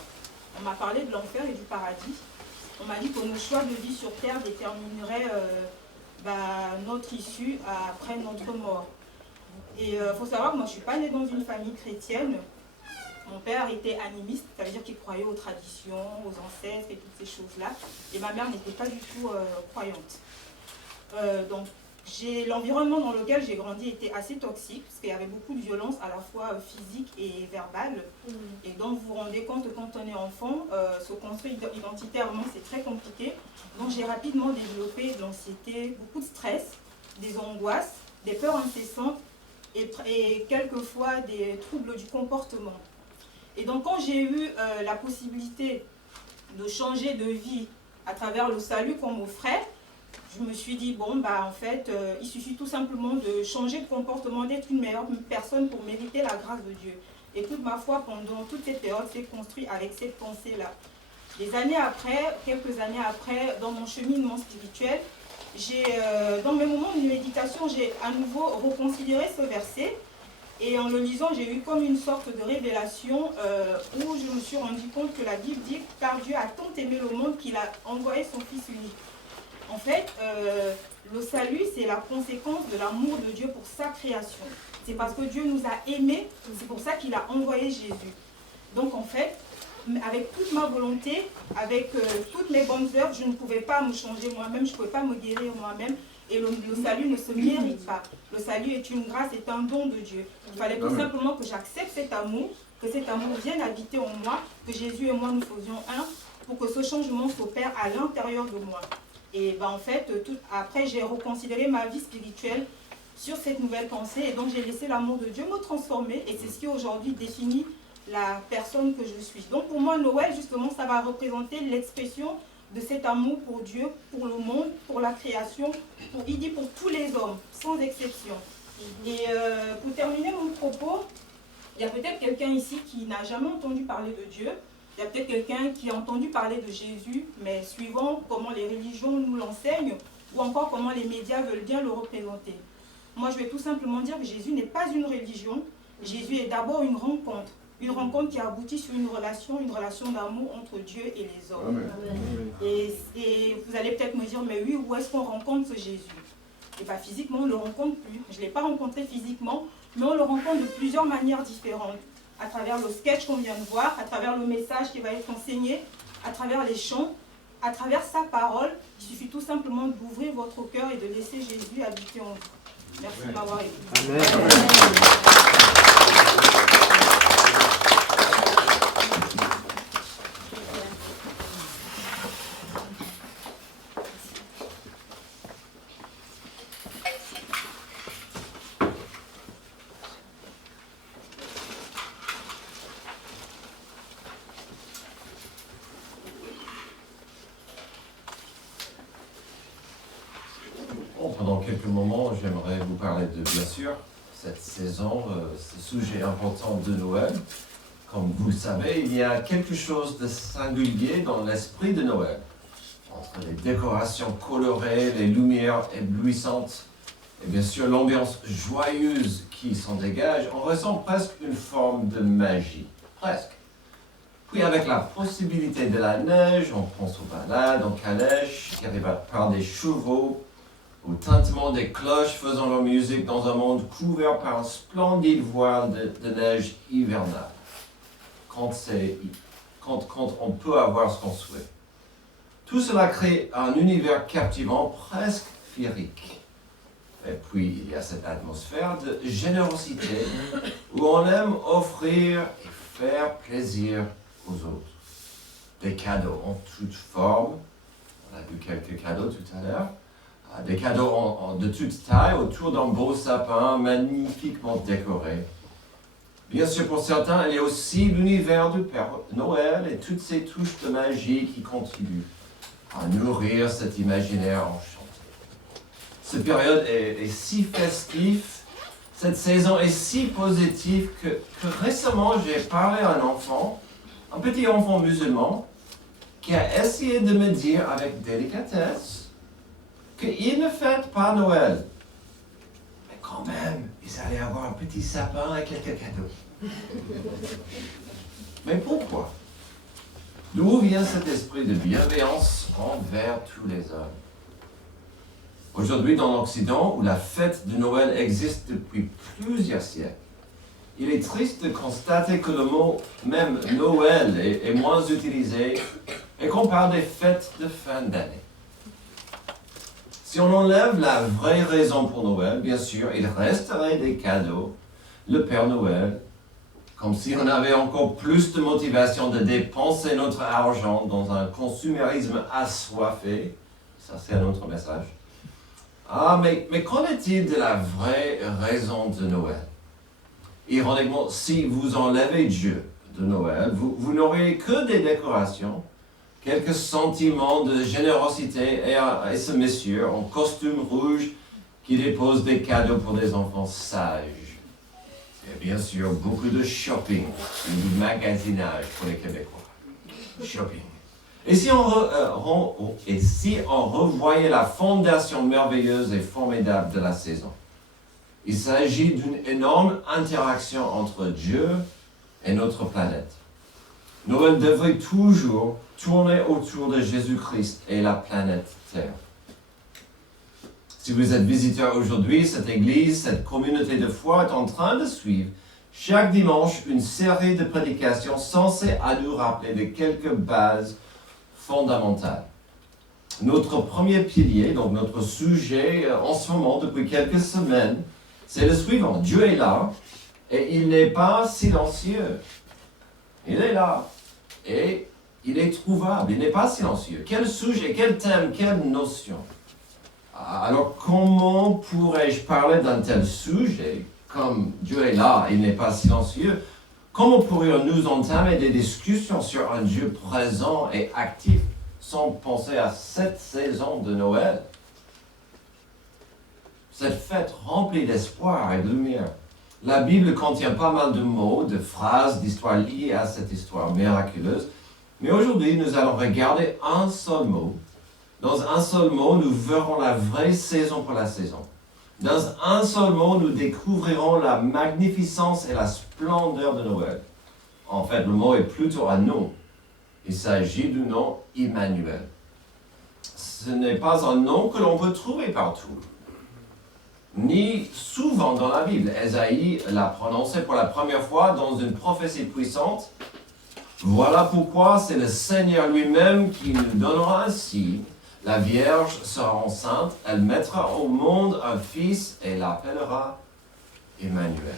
On m'a parlé de l'enfer et du paradis. On m'a dit que nos choix de vie sur terre détermineraient notre issue après notre mort. Et il faut savoir que moi je ne suis pas née dans une famille chrétienne. Mon père était animiste, ça veut dire qu'il croyait aux traditions, aux ancêtres et toutes ces choses-là. Et ma mère n'était pas du tout croyante. Donc l'environnement dans lequel j'ai grandi était assez toxique, parce qu'il y avait beaucoup de violence à la fois physique et verbale. Et donc vous vous rendez compte que quand on est enfant, se construire identitairement c'est très compliqué. Donc j'ai rapidement développé de l'anxiété, beaucoup de stress, des angoisses, des peurs incessantes et quelquefois des troubles du comportement. Et donc quand j'ai eu la possibilité de changer de vie à travers le salut qu'on m'offrait, je me suis dit, bon, en fait, il suffit tout simplement de changer de comportement, d'être une meilleure personne pour mériter la grâce de Dieu. Et toute ma foi, pendant toute cette période, s'est construite avec cette pensée-là. Des années après, quelques années après, dans mon cheminement spirituel, dans mes moments de méditation, j'ai à nouveau reconsidéré ce verset. Et en le lisant, j'ai eu comme une sorte de révélation où je me suis rendu compte que la Bible dit « Car Dieu a tant aimé le monde qu'il a envoyé son Fils unique ». En fait, le salut, c'est la conséquence de l'amour de Dieu pour sa création. C'est parce que Dieu nous a aimés, c'est pour ça qu'il a envoyé Jésus. Donc en fait, avec toute ma volonté, avec toutes mes bonnes œuvres, je ne pouvais pas me changer moi-même, je ne pouvais pas me guérir moi-même. Et le salut ne se mérite pas. Le salut est une grâce, c'est un don de Dieu. Il fallait tout simplement que j'accepte cet amour, que cet amour vienne habiter en moi, que Jésus et moi nous faisions un, pour que ce changement s'opère à l'intérieur de moi. Et en fait, après, j'ai reconsidéré ma vie spirituelle sur cette nouvelle pensée. Et donc, j'ai laissé l'amour de Dieu me transformer. Et c'est ce qui aujourd'hui définit la personne que je suis. Donc, pour moi, Noël, justement, ça va représenter l'expression de cet amour pour Dieu, pour le monde, pour la création, il dit pour tous les hommes, sans exception. Et pour terminer mon propos, il y a peut-être quelqu'un ici qui n'a jamais entendu parler de Dieu. Il y a peut-être quelqu'un qui a entendu parler de Jésus, mais suivant comment les religions nous l'enseignent, ou encore comment les médias veulent bien le représenter. Moi, je vais tout simplement dire que Jésus n'est pas une religion. Jésus est d'abord une rencontre qui aboutit sur une relation d'amour entre Dieu et les hommes. Et vous allez peut-être me dire, mais oui, où est-ce qu'on rencontre ce Jésus? Et bien physiquement, on ne le rencontre plus. Je ne l'ai pas rencontré physiquement, mais on le rencontre de plusieurs manières différentes. À travers le sketch qu'on vient de voir, à travers le message qui va être enseigné, à travers les chants, à travers sa parole. Il suffit tout simplement d'ouvrir votre cœur et de laisser Jésus habiter en vous. Merci de m'avoir écouté. Amen. Pendant quelques moments, j'aimerais vous parler de, bien sûr, cette saison, ce sujet important de Noël. Comme vous le savez, il y a quelque chose de singulier dans l'esprit de Noël. Entre les décorations colorées, les lumières éblouissantes, et bien sûr l'ambiance joyeuse qui s'en dégage, on ressent presque une forme de magie. Presque. Puis avec la possibilité de la neige, on pense aux balades en calèche, tirées par des chevaux, au tintement des cloches faisant leur musique dans un monde couvert par un splendide voile de neige hivernale. Quand on peut avoir ce qu'on souhaite. Tout cela crée un univers captivant, presque féerique. Et puis, il y a cette atmosphère de générosité où on aime offrir et faire plaisir aux autres. des cadeaux en toutes formes. On a vu quelques cadeaux tout à l'heure. Des cadeaux de toutes tailles autour d'un beau sapin magnifiquement décoré. Bien sûr, pour certains, il y a aussi l'univers du Père Noël et toutes ces touches de magie qui contribuent à nourrir cet imaginaire enchanté. Cette période est si festive, cette saison est si positive que récemment j'ai parlé à un enfant, un petit enfant musulman, qui a essayé de me dire avec délicatesse qu'il ne fête pas Noël. Mais quand même, ils allaient avoir un petit sapin et quelques cadeaux. Mais pourquoi? D'où vient cet esprit de bienveillance envers tous les hommes? Aujourd'hui, dans l'Occident, où la fête de Noël existe depuis plusieurs siècles, il est triste de constater que le mot même Noël est moins utilisé et qu'on parle des fêtes de fin d'année. Si on enlève la vraie raison pour Noël, bien sûr, il resterait des cadeaux, le Père Noël, comme si on avait encore plus de motivation de dépenser notre argent dans un consumérisme assoiffé. Ça, c'est un autre message. Ah, mais qu'en est-il de la vraie raison de Noël? Ironiquement, si vous enlevez Dieu de Noël, vous n'auriez que des décorations, quelques sentiments de générosité et ce monsieur en costume rouge qui dépose des cadeaux pour des enfants sages. Et bien sûr, beaucoup de shopping, du magasinage pour les Québécois. Shopping. Et si on revoyait la fondation merveilleuse et formidable de la saison? Il s'agit d'une énorme interaction entre Dieu et notre planète. Noël devrait toujours tourner autour de Jésus-Christ et la planète Terre. Si vous êtes visiteur aujourd'hui, cette église, cette communauté de foi est en train de suivre chaque dimanche une série de prédications censées à nous rappeler de quelques bases fondamentales. Notre premier pilier, donc notre sujet en ce moment depuis quelques semaines, c'est le suivant. Dieu est là et il n'est pas silencieux. Il est là et il est trouvable. Il n'est pas silencieux. Quel sujet, quel thème, quelle notion? Alors comment pourrais-je parler d'un tel sujet comme Dieu est là, il n'est pas silencieux? Comment pourrions-nous entamer des discussions sur un Dieu présent et actif sans penser à cette saison de Noël? Cette fête remplie d'espoir et de lumière. La Bible contient pas mal de mots, de phrases, d'histoires liées à cette histoire miraculeuse. Mais aujourd'hui, nous allons regarder un seul mot. Dans un seul mot, nous verrons la vraie saison pour la saison. Dans un seul mot, nous découvrirons la magnificence et la splendeur de Noël. En fait, le mot est plutôt un nom. Il s'agit du nom Emmanuel. Ce n'est pas un nom que l'on peut trouver partout, ni souvent dans la Bible. Ésaïe l'a prononcé pour la première fois dans une prophétie puissante. Voilà pourquoi c'est le Seigneur lui-même qui nous donnera un signe. La Vierge sera enceinte, elle mettra au monde un fils et l'appellera Emmanuel.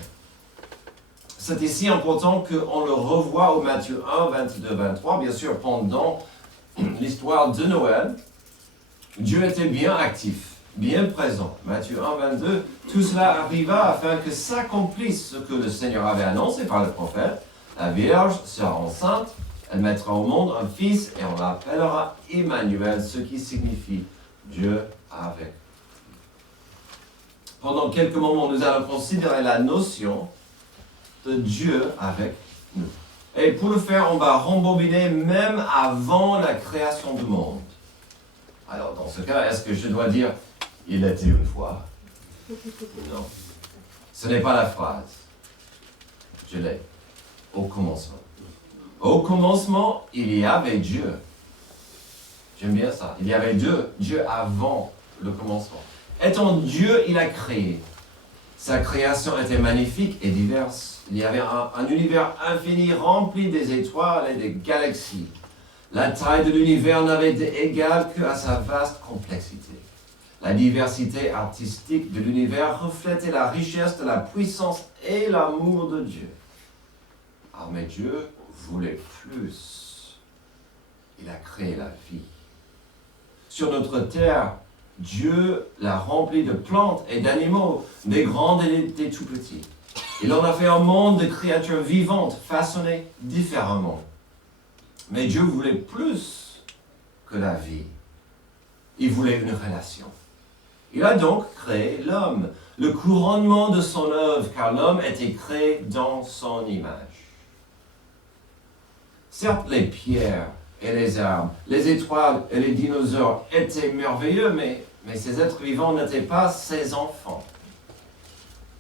C'est ici important qu'on le revoie au Matthieu 1, 22, 23. Bien sûr, pendant l'histoire de Noël, Dieu était bien actif, bien présent. Matthieu 1, 22, tout cela arriva afin que s'accomplisse ce que le Seigneur avait annoncé par le prophète. La Vierge sera enceinte, elle mettra au monde un fils et on l'appellera Emmanuel, ce qui signifie Dieu avec. Pendant quelques moments, nous allons considérer la notion de Dieu avec nous. Et pour le faire, on va rembobiner même avant la création du monde. Alors, dans ce cas, est-ce que je dois dire « il était une fois » ? Non. Ce n'est pas la phrase. Je l'ai. Au commencement. Au commencement, il y avait Dieu. J'aime bien ça. Il y avait Dieu avant le commencement. Étant Dieu, il a créé. Sa création était magnifique et diverse. Il y avait un univers infini rempli des étoiles et des galaxies. La taille de l'univers n'avait d'égal qu'à sa vaste complexité. La diversité artistique de l'univers reflétait la richesse de la puissance et l'amour de Dieu. Ah, mais Dieu voulait plus. il a créé la vie. Sur notre terre, Dieu l'a remplie de plantes et d'animaux, des grands et des tout petits. Il en a fait un monde de créatures vivantes, façonnées différemment. Mais Dieu voulait plus que la vie. Il voulait une relation. Il a donc créé l'homme, le couronnement de son œuvre, car l'homme était créé dans son image. Certes, les pierres et les arbres, les étoiles et les dinosaures étaient merveilleux, mais ces êtres vivants n'étaient pas ses enfants.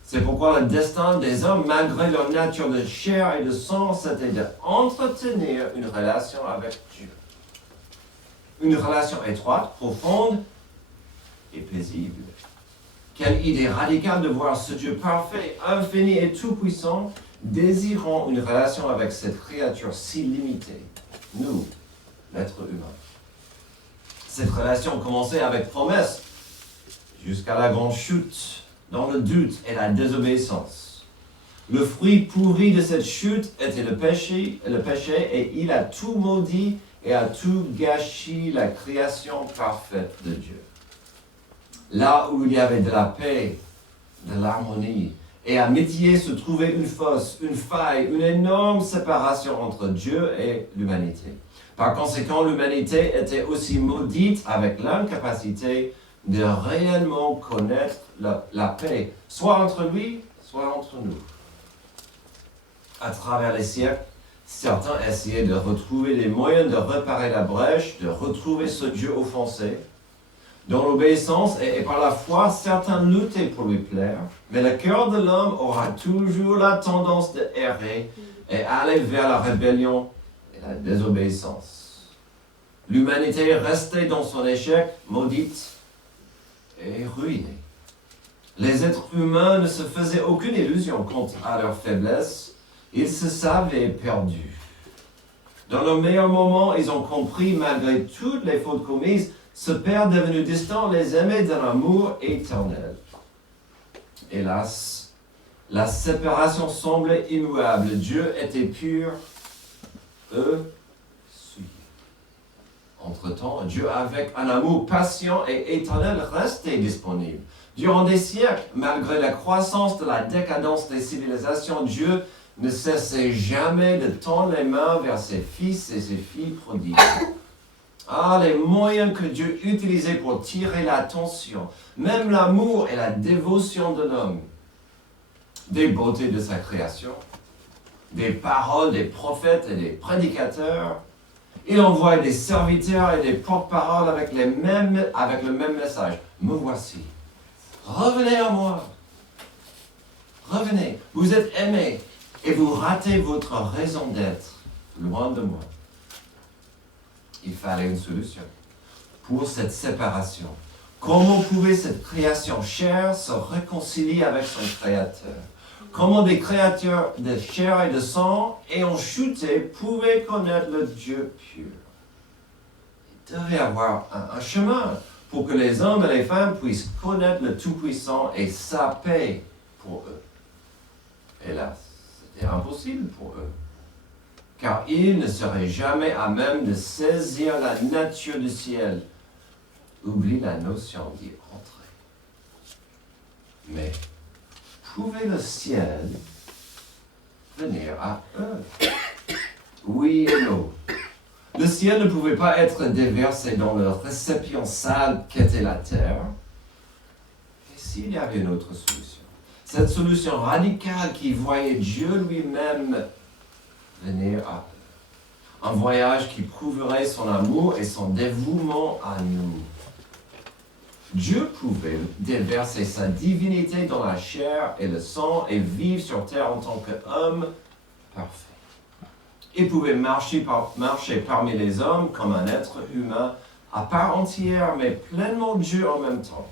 C'est pourquoi le destin des hommes, malgré leur nature de chair et de sang, c'était d'entretenir une relation avec Dieu. Une relation étroite, profonde et paisible. Quelle idée radicale de voir ce Dieu parfait, infini et tout-puissant, désirant une relation avec cette créature si limitée, nous, l'être humain. Cette relation commençait avec promesse, jusqu'à la grande chute, dans le doute et la désobéissance. Le fruit pourri de cette chute était le péché, et il a tout maudit et a tout gâché la création parfaite de Dieu. Là où il y avait de la paix, de l'harmonie, et à midi se trouvait une fosse, une faille, une énorme séparation entre Dieu et l'humanité. Par conséquent, l'humanité était aussi maudite avec l'incapacité de réellement connaître la paix, soit entre lui, soit entre nous. À travers les siècles, certains essayaient de retrouver les moyens de réparer la brèche, de retrouver ce Dieu offensé. Dans l'obéissance et par la foi, certains luttaient pour lui plaire, mais le cœur de l'homme aura toujours la tendance de errer et aller vers la rébellion et la désobéissance. L'humanité restait dans son échec, maudite et ruinée. Les êtres humains ne se faisaient aucune illusion quant à leur faiblesse, ils se savaient perdus. Dans leurs meilleurs moments, ils ont compris, malgré toutes les fautes commises, ce Père devenu distant les aimait d'un amour éternel. Hélas, la séparation semblait immuable. Dieu était pur, eux souillés. Entre-temps, Dieu, avec un amour patient et éternel, restait disponible. Durant des siècles, malgré la croissance de la décadence des civilisations, Dieu ne cessait jamais de tendre les mains vers ses fils et ses filles prodigues. Ah, les moyens que Dieu utilisait pour tirer l'attention, même l'amour et la dévotion de l'homme, des beautés de sa création, des paroles des prophètes et des prédicateurs. Il envoie des serviteurs et des porte-paroles avec le même message. Me voici. Revenez à moi. Revenez. Vous êtes aimés et vous ratez votre raison d'être loin de moi. Il fallait une solution pour cette séparation. Comment pouvait cette création chère se réconcilier avec son Créateur? Comment des créatures de chair et de sang ayant chuté pouvaient connaître le Dieu pur? Il devait y avoir un chemin pour que les hommes et les femmes puissent connaître le Tout-Puissant et sa paix pour eux. Hélas, c'était impossible pour eux, car ils ne seraient jamais à même de saisir la nature du ciel. Oublie la notion d'y entrer. Mais pouvait le ciel venir à eux? Oui et non. Le ciel ne pouvait pas être déversé dans le récipient sale qu'était la terre. Et s'il y avait une autre solution? Cette solution radicale qui voyait Dieu lui-même venir à eux. Un voyage qui prouverait son amour et son dévouement à nous. Dieu pouvait déverser sa divinité dans la chair et le sang et vivre sur terre en tant qu'homme parfait. Il pouvait marcher parmi les hommes comme un être humain à part entière, mais pleinement Dieu en même temps.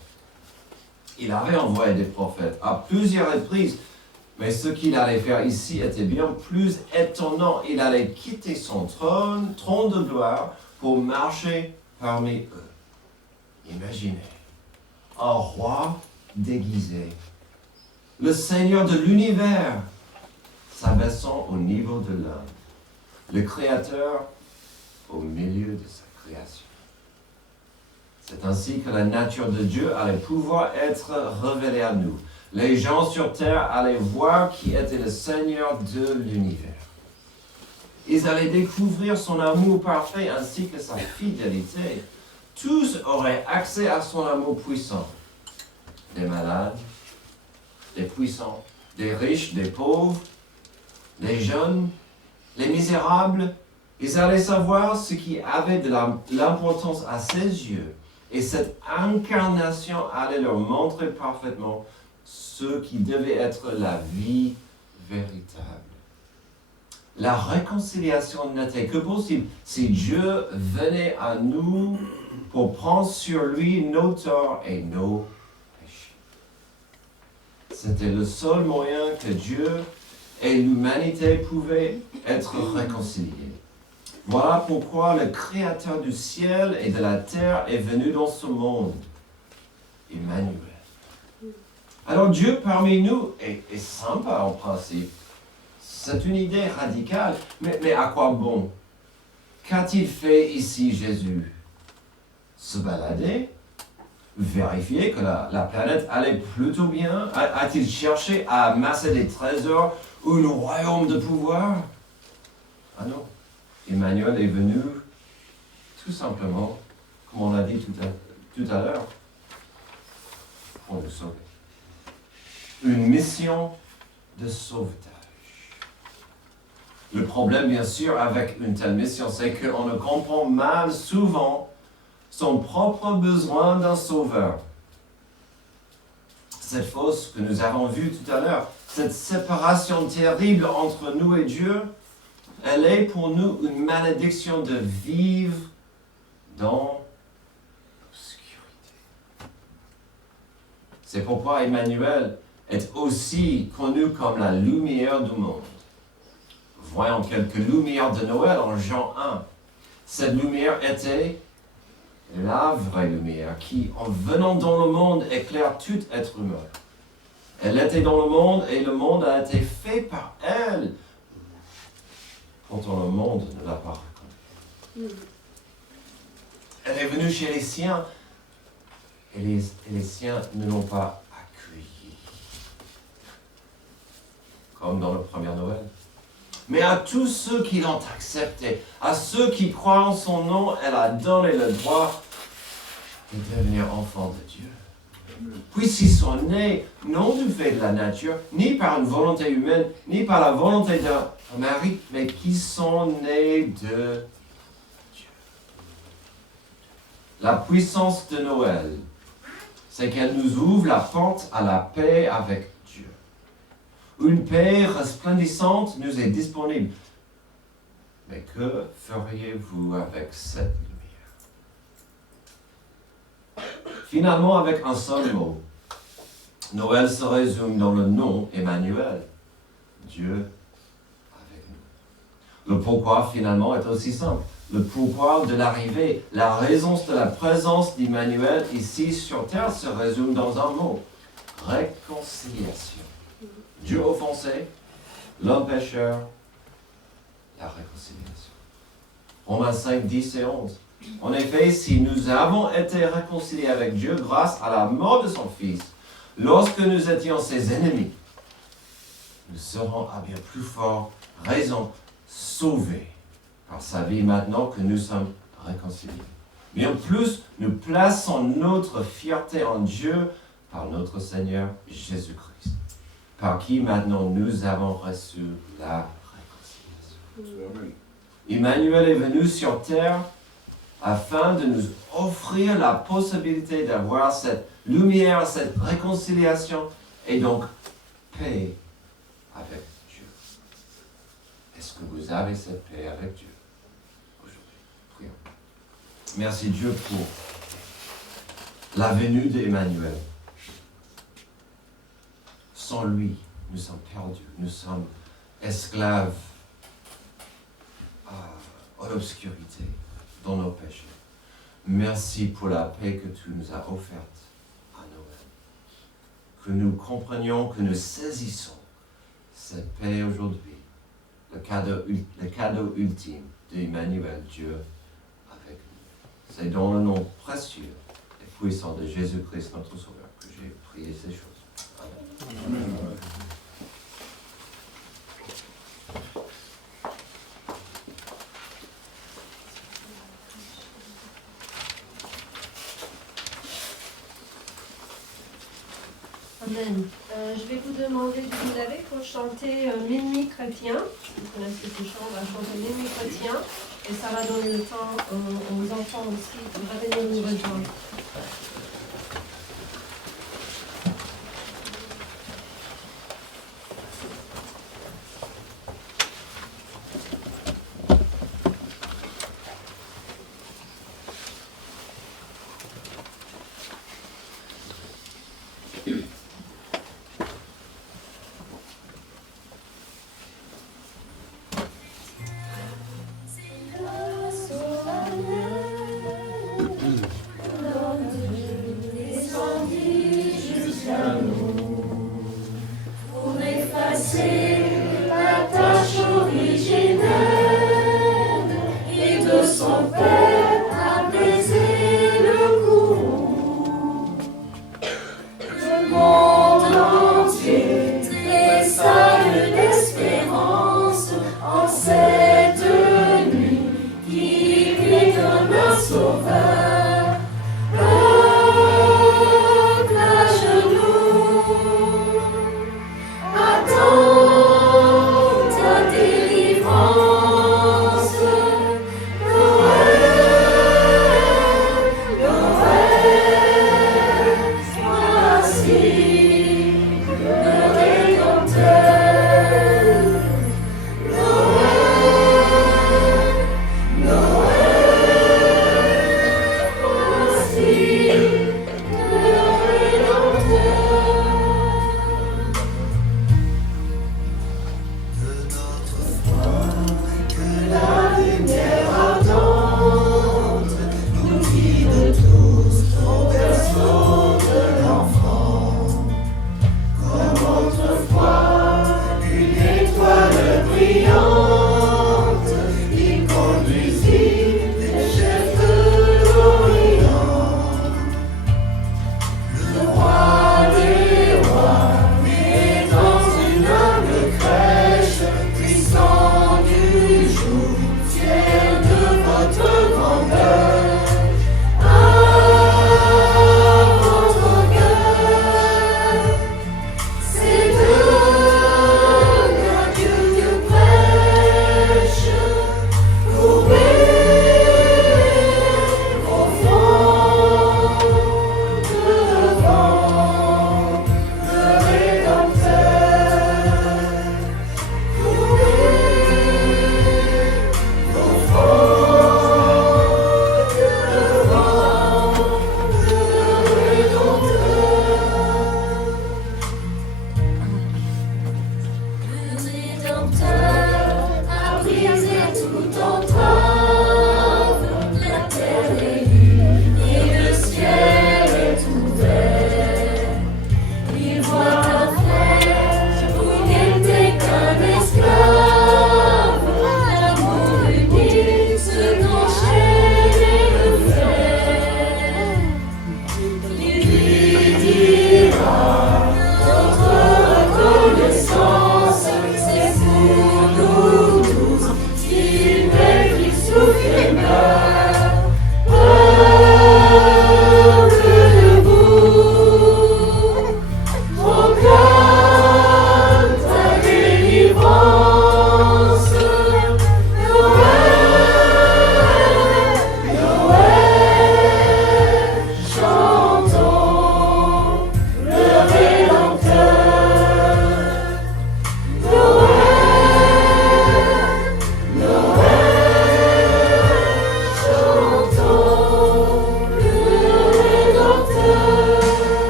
Il avait envoyé des prophètes à plusieurs reprises, mais ce qu'il allait faire ici était bien plus étonnant. Il allait quitter son trône de gloire, pour marcher parmi eux. Imaginez, un roi déguisé, le Seigneur de l'univers, s'abaissant au niveau de l'homme, le Créateur au milieu de sa création. C'est ainsi que la nature de Dieu allait pouvoir être révélée à nous. Les gens sur terre allaient voir qui était le Seigneur de l'univers. Ils allaient découvrir son amour parfait ainsi que sa fidélité. Tous auraient accès à son amour puissant. Des malades, des puissants, des riches, des pauvres, les jeunes, les misérables. Ils allaient savoir ce qui avait de l'importance à ses yeux. Et cette incarnation allait leur montrer parfaitement ce qui devait être la vie véritable. La réconciliation n'était que possible si Dieu venait à nous pour prendre sur lui nos torts et nos péchés. C'était le seul moyen que Dieu et l'humanité pouvaient être réconciliés. Voilà pourquoi le Créateur du ciel et de la terre est venu dans ce monde, Emmanuel. Alors Dieu parmi nous est sympa en principe. C'est une idée radicale, mais à quoi bon? Qu'a-t-il fait ici Jésus? Se balader? Vérifier que la planète allait plutôt bien? A-t-il cherché à amasser des trésors ou un royaume de pouvoir? Ah non. Emmanuel est venu tout simplement, comme on l'a dit tout à l'heure, pour nous sauver. Une mission de sauvetage. Le problème, bien sûr, avec une telle mission, c'est qu'on ne comprend mal souvent son propre besoin d'un sauveur. Cette fausse que nous avons vue tout à l'heure, cette séparation terrible entre nous et Dieu, elle est pour nous une malédiction de vivre dans l'obscurité. C'est pourquoi Emmanuel est aussi connu comme la lumière du monde. Voyons quelques lumières de Noël en Jean 1. Cette lumière était la vraie lumière qui, en venant dans le monde, éclaire tout être humain. Elle était dans le monde et le monde a été fait par elle. Pourtant, le monde ne l'a pas reconnue. Elle est venue chez les siens et les siens ne l'ont pas accueillie. Comme dans le premier Noël. Mais à tous ceux qui l'ont accepté, à ceux qui croient en son nom, elle a donné le droit de devenir enfants de Dieu. Puisqu'ils sont nés non du fait de la nature, ni par une volonté humaine, ni par la volonté d'un mari, mais qui sont nés de Dieu. La puissance de Noël, c'est qu'elle nous ouvre la porte à la paix avec Dieu. Une paix resplendissante nous est disponible. Mais que feriez-vous avec cette lumière? Finalement, avec un seul mot, Noël se résume dans le nom Emmanuel, Dieu avec nous. Le pourquoi finalement est aussi simple. Le pourquoi de l'arrivée, la raison de la présence d'Emmanuel ici sur terre se résume dans un mot, réconciliation. Dieu offensé, l'homme pécheur, la réconciliation. Romains 5, 10 et 11. En effet, si nous avons été réconciliés avec Dieu grâce à la mort de son Fils, lorsque nous étions ses ennemis, nous serons à bien plus forte raison sauvés par sa vie maintenant que nous sommes réconciliés. Bien plus, nous plaçons notre fierté en Dieu par notre Seigneur Jésus-Christ, par qui maintenant nous avons reçu la réconciliation. Amen. Emmanuel est venu sur terre afin de nous offrir la possibilité d'avoir cette lumière, cette réconciliation et donc paix avec Dieu. Est-ce que vous avez cette paix avec Dieu aujourd'hui? Prions. Merci Dieu pour la venue d'Emmanuel. Sans lui, nous sommes perdus, nous sommes esclaves à l'obscurité, dans nos péchés. Merci pour la paix que tu nous as offerte à Noël. Que nous comprenions, que nous saisissons cette paix aujourd'hui, le cadeau ultime d'Emmanuel, Dieu C'est dans le nom précieux et puissant de Jésus-Christ, notre Sauveur, que j'ai prié ces choses. Amen. Amen. Je vais vous demander de vous lever pour chanter L'ennemi chrétien. Si vous connaissez ce chant, on va chanter L'ennemi chrétien. Et ça va donner le temps aux enfants aussi de revenir nous rejoindre.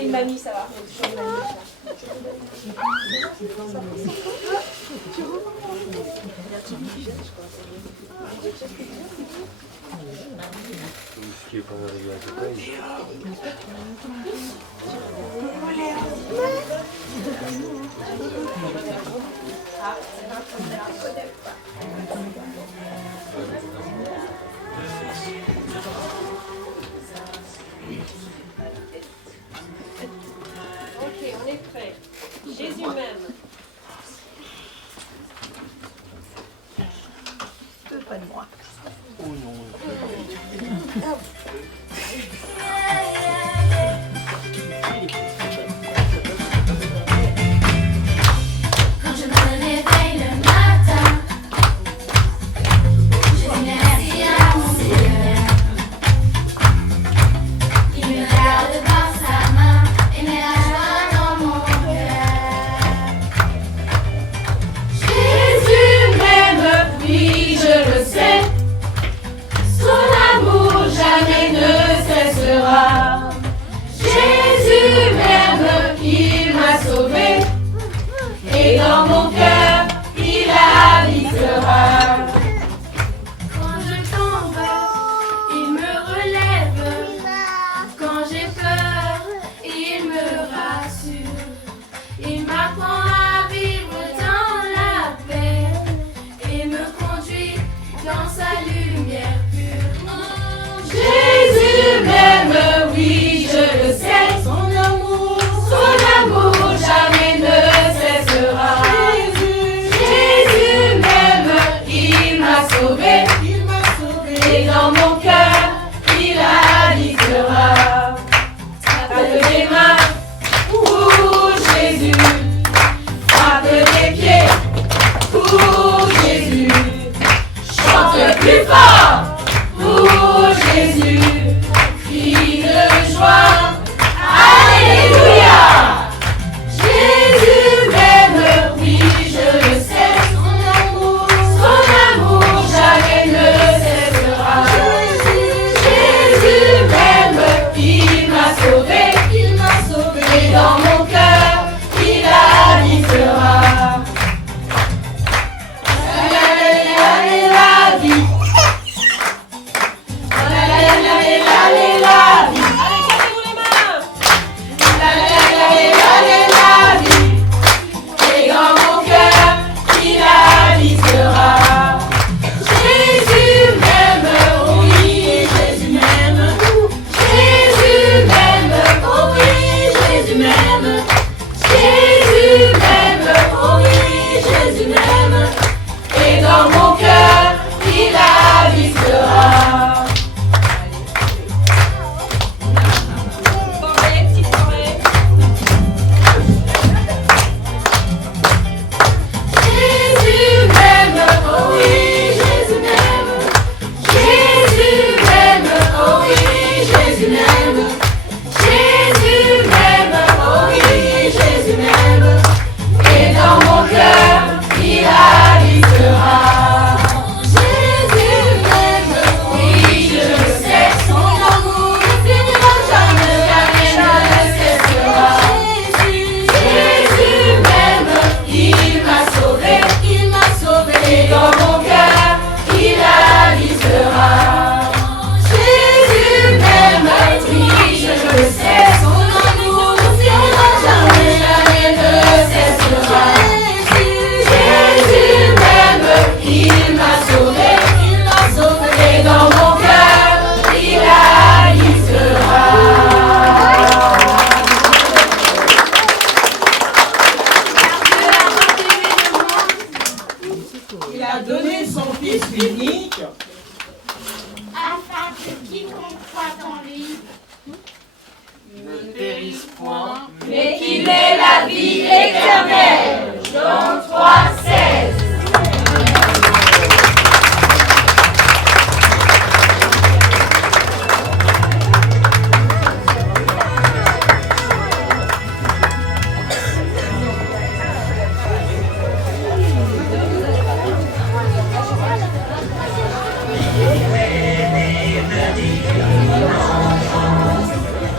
et une mamie, ça va. Il y a toujours une mamie. Ce qui est pas arrivé à côté. Ok, on est prêt. Jésus même. Pas de moi. Oh non. Quand je me réveille le matin, je dis merci à mon Seigneur. Il me garde par sa main et met la joie dans mon cœur. Jésus m'aime, oui je le sais. Son amour jamais ne cessera. Jésus m'aime, il m'a sauvé. Et dans mon cœur, il habitera. Quand je tombe, il me relève. Quand j'ai peur, il me rassure. Il m'apprend à vivre dans la paix et me conduit dans sa lumière pure. Jésus m'aime, oui je le sais. Son amour jamais ne cessera. Jésus m'aime, il m'a sauvé. Et dans mon cœur, il habitera. Frappe des mains pour Jésus. Frappe des pieds pour Jésus. Chante plus fort pour Jésus. Crie de joie. Alléluia. Jésus m'aime, oui je le sais. Son amour jamais ne cessera. Jésus m'aime, il m'a sauvé. Et dans mon cœur, il habitera. La vie. La vie. Allez, cassez-vous les mains. La vie. Et dans mon cœur, il habitera. Jésus m'aime, oui, Jésus m'aime. Jésus m'aime, oh oui, Jésus m'aime. Jésus m'aime, oh oui, Jésus m'aime. Et dans mon cœur, il habitera. Forêt, petite forêt. Jésus m'aime, oh oui, Jésus m'aime. Jésus m'aime, oh oui, Jésus m'aime. Jésus m'aime, oh oui, Jésus m'aime. Et dans mon cœur, il habitera. Jésus m'aime, oui, je le sais. Son amour ne finira jamais, jamais ne cessera. Jésus m'aime, il m'a sauvé. Et dans mon cœur, il habitera. Jésus m'aime, oui, je le sais. Son amour ne finira jamais, jamais ne cessera. Jésus m'aime, il m'a sauvé. Et dans mon cœur, il habitera. Il a donné son Fils unique. Afin que quiconque croit en lui Ne périsse point. mais qu'il ait la vie éternelle. Jean 3,16.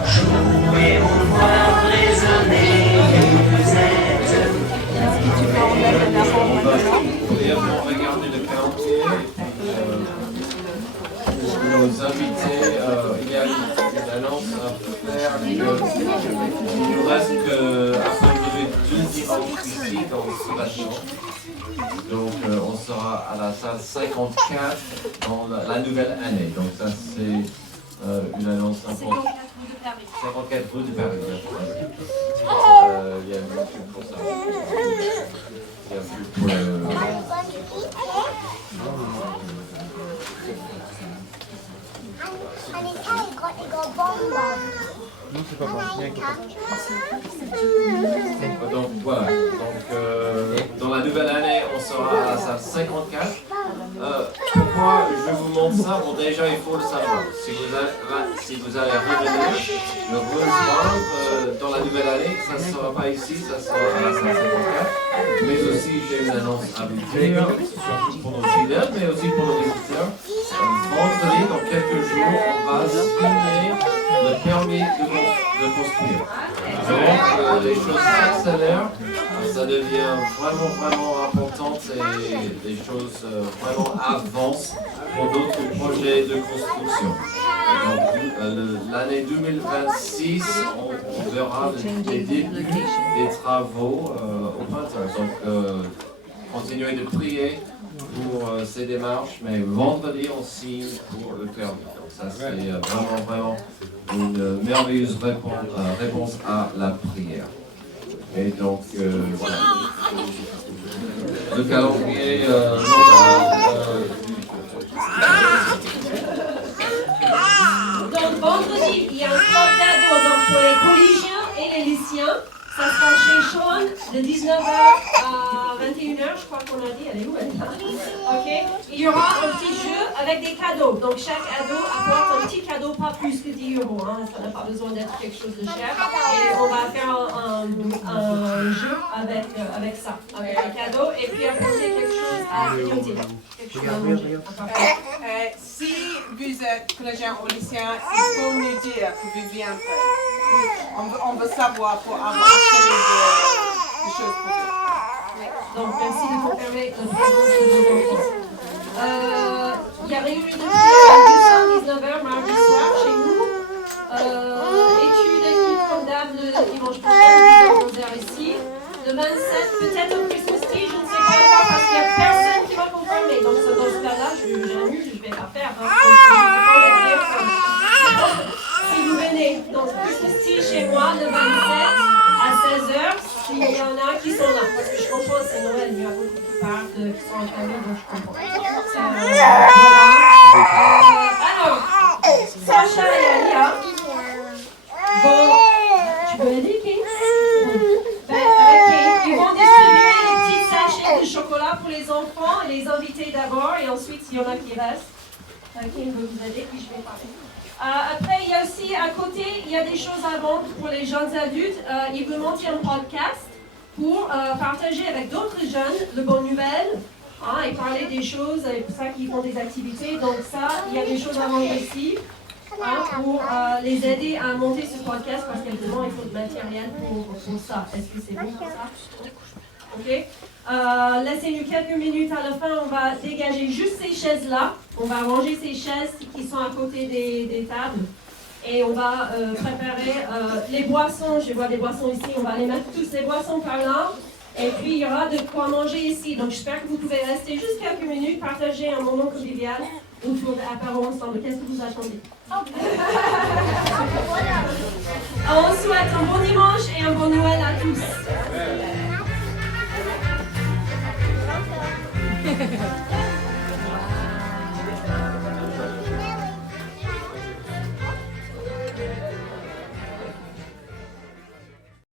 Jouer au voix nos invités, il y a une annonce à faire. Il nous reste que 2 dimanches ici dans la chambre. Donc on sera à la salle 54 dans la nouvelle année. Donc ça c'est une annonce importante. 54 rue de Paris. Il y a une pub pour ça. Il y a une pub pour Non, c'est pas bon. Donc voilà, dans la nouvelle année, on sera à la salle 54. Pourquoi je vous montre ça? Bon, déjà, il faut le savoir. Si vous allez revenir, le rejoindre dans la nouvelle année, ça ne sera pas ici, ça sera à la salle 54. Mais aussi, j'ai une annonce à vous dire, surtout pour nos fidèles, mais aussi pour nos visiteurs. Vendredi, dans quelques jours, on va signer le permis de construire. Donc, les choses s'accélèrent, ça devient vraiment important et les choses vraiment avancent pour d'autres projets de construction. Donc, l'année 2026, on verra les débuts des travaux au printemps. Donc, continuez de prier pour ces démarches, mais vendredi on signe pour le permis. Donc ça c'est vraiment une merveilleuse réponse à la prière. Et donc voilà. Le calendrier Donc vendredi, il y a un club d'ado pour les collégiens et les lycéens. Ça sera chez Sean de 19h à 21h, je crois qu'on a dit. Elle est où elle est là. Ok. Il y aura un petit jeu avec des cadeaux. Donc chaque ado apporte un petit cadeau, pas plus que 10 €. Hein. Ça n'a pas besoin d'être quelque chose de cher. Et on va faire un jeu avec ça, avec les cadeaux. Et puis apporter quelque chose à grignoter. Quelque chose à manger. Si vous êtes collégien ou lycéen, il faut nous dire que vous viendrez. On veut savoir pour avoir des choses pour vous. Donc merci de confirmer la présence de vos enfants. Il y a réunion de prière à 19h mardi soir chez nous. Études écrites comme d'hab le dimanche prochain à 11h ici. Le 27, peut-être un Christmas tea, je ne sais pas encore parce qu'il n'y a personne qui va confirmer. Donc dans ce cas-là, j'annule, je ne vais pas faire. Si vous venez, donc Christmas tea chez moi le 27 à 16h, s'il y en a qui sont là. Parce que je comprends, c'est Noël, il y a beaucoup qui partent, qui sont en famille, donc je comprends. Alors, Sacha et Alia vont. Tu peux aider, Kate? Avec Kate, ils vont distribuer les petits sachets de chocolat pour les enfants, les invités d'abord, et ensuite, s'il y en a qui restent, Kate veut vous aider, puis je vais parler. Après, il y a aussi à côté, il y a des choses à vendre pour les jeunes adultes. Ils veulent monter un podcast pour partager avec d'autres jeunes de bonnes nouvelles et parler des choses, et pour ça qu'ils font des activités. Donc ça, il y a des choses à vendre ici pour les aider à monter ce podcast parce qu'évidemment, il faut du matériel pour ça. Est-ce que c'est bon pour ça? Ok. Laissez-nous quelques minutes à la fin, on va dégager juste ces chaises-là. On va ranger ces chaises qui sont à côté des tables. Et on va préparer les boissons. Je vois des boissons ici, on va les mettre tous les boissons par là. Et puis il y aura de quoi manger ici. Donc j'espère que vous pouvez rester juste quelques minutes, partager un moment convivial autour de l'apéro ensemble. Qu'est-ce que vous attendez?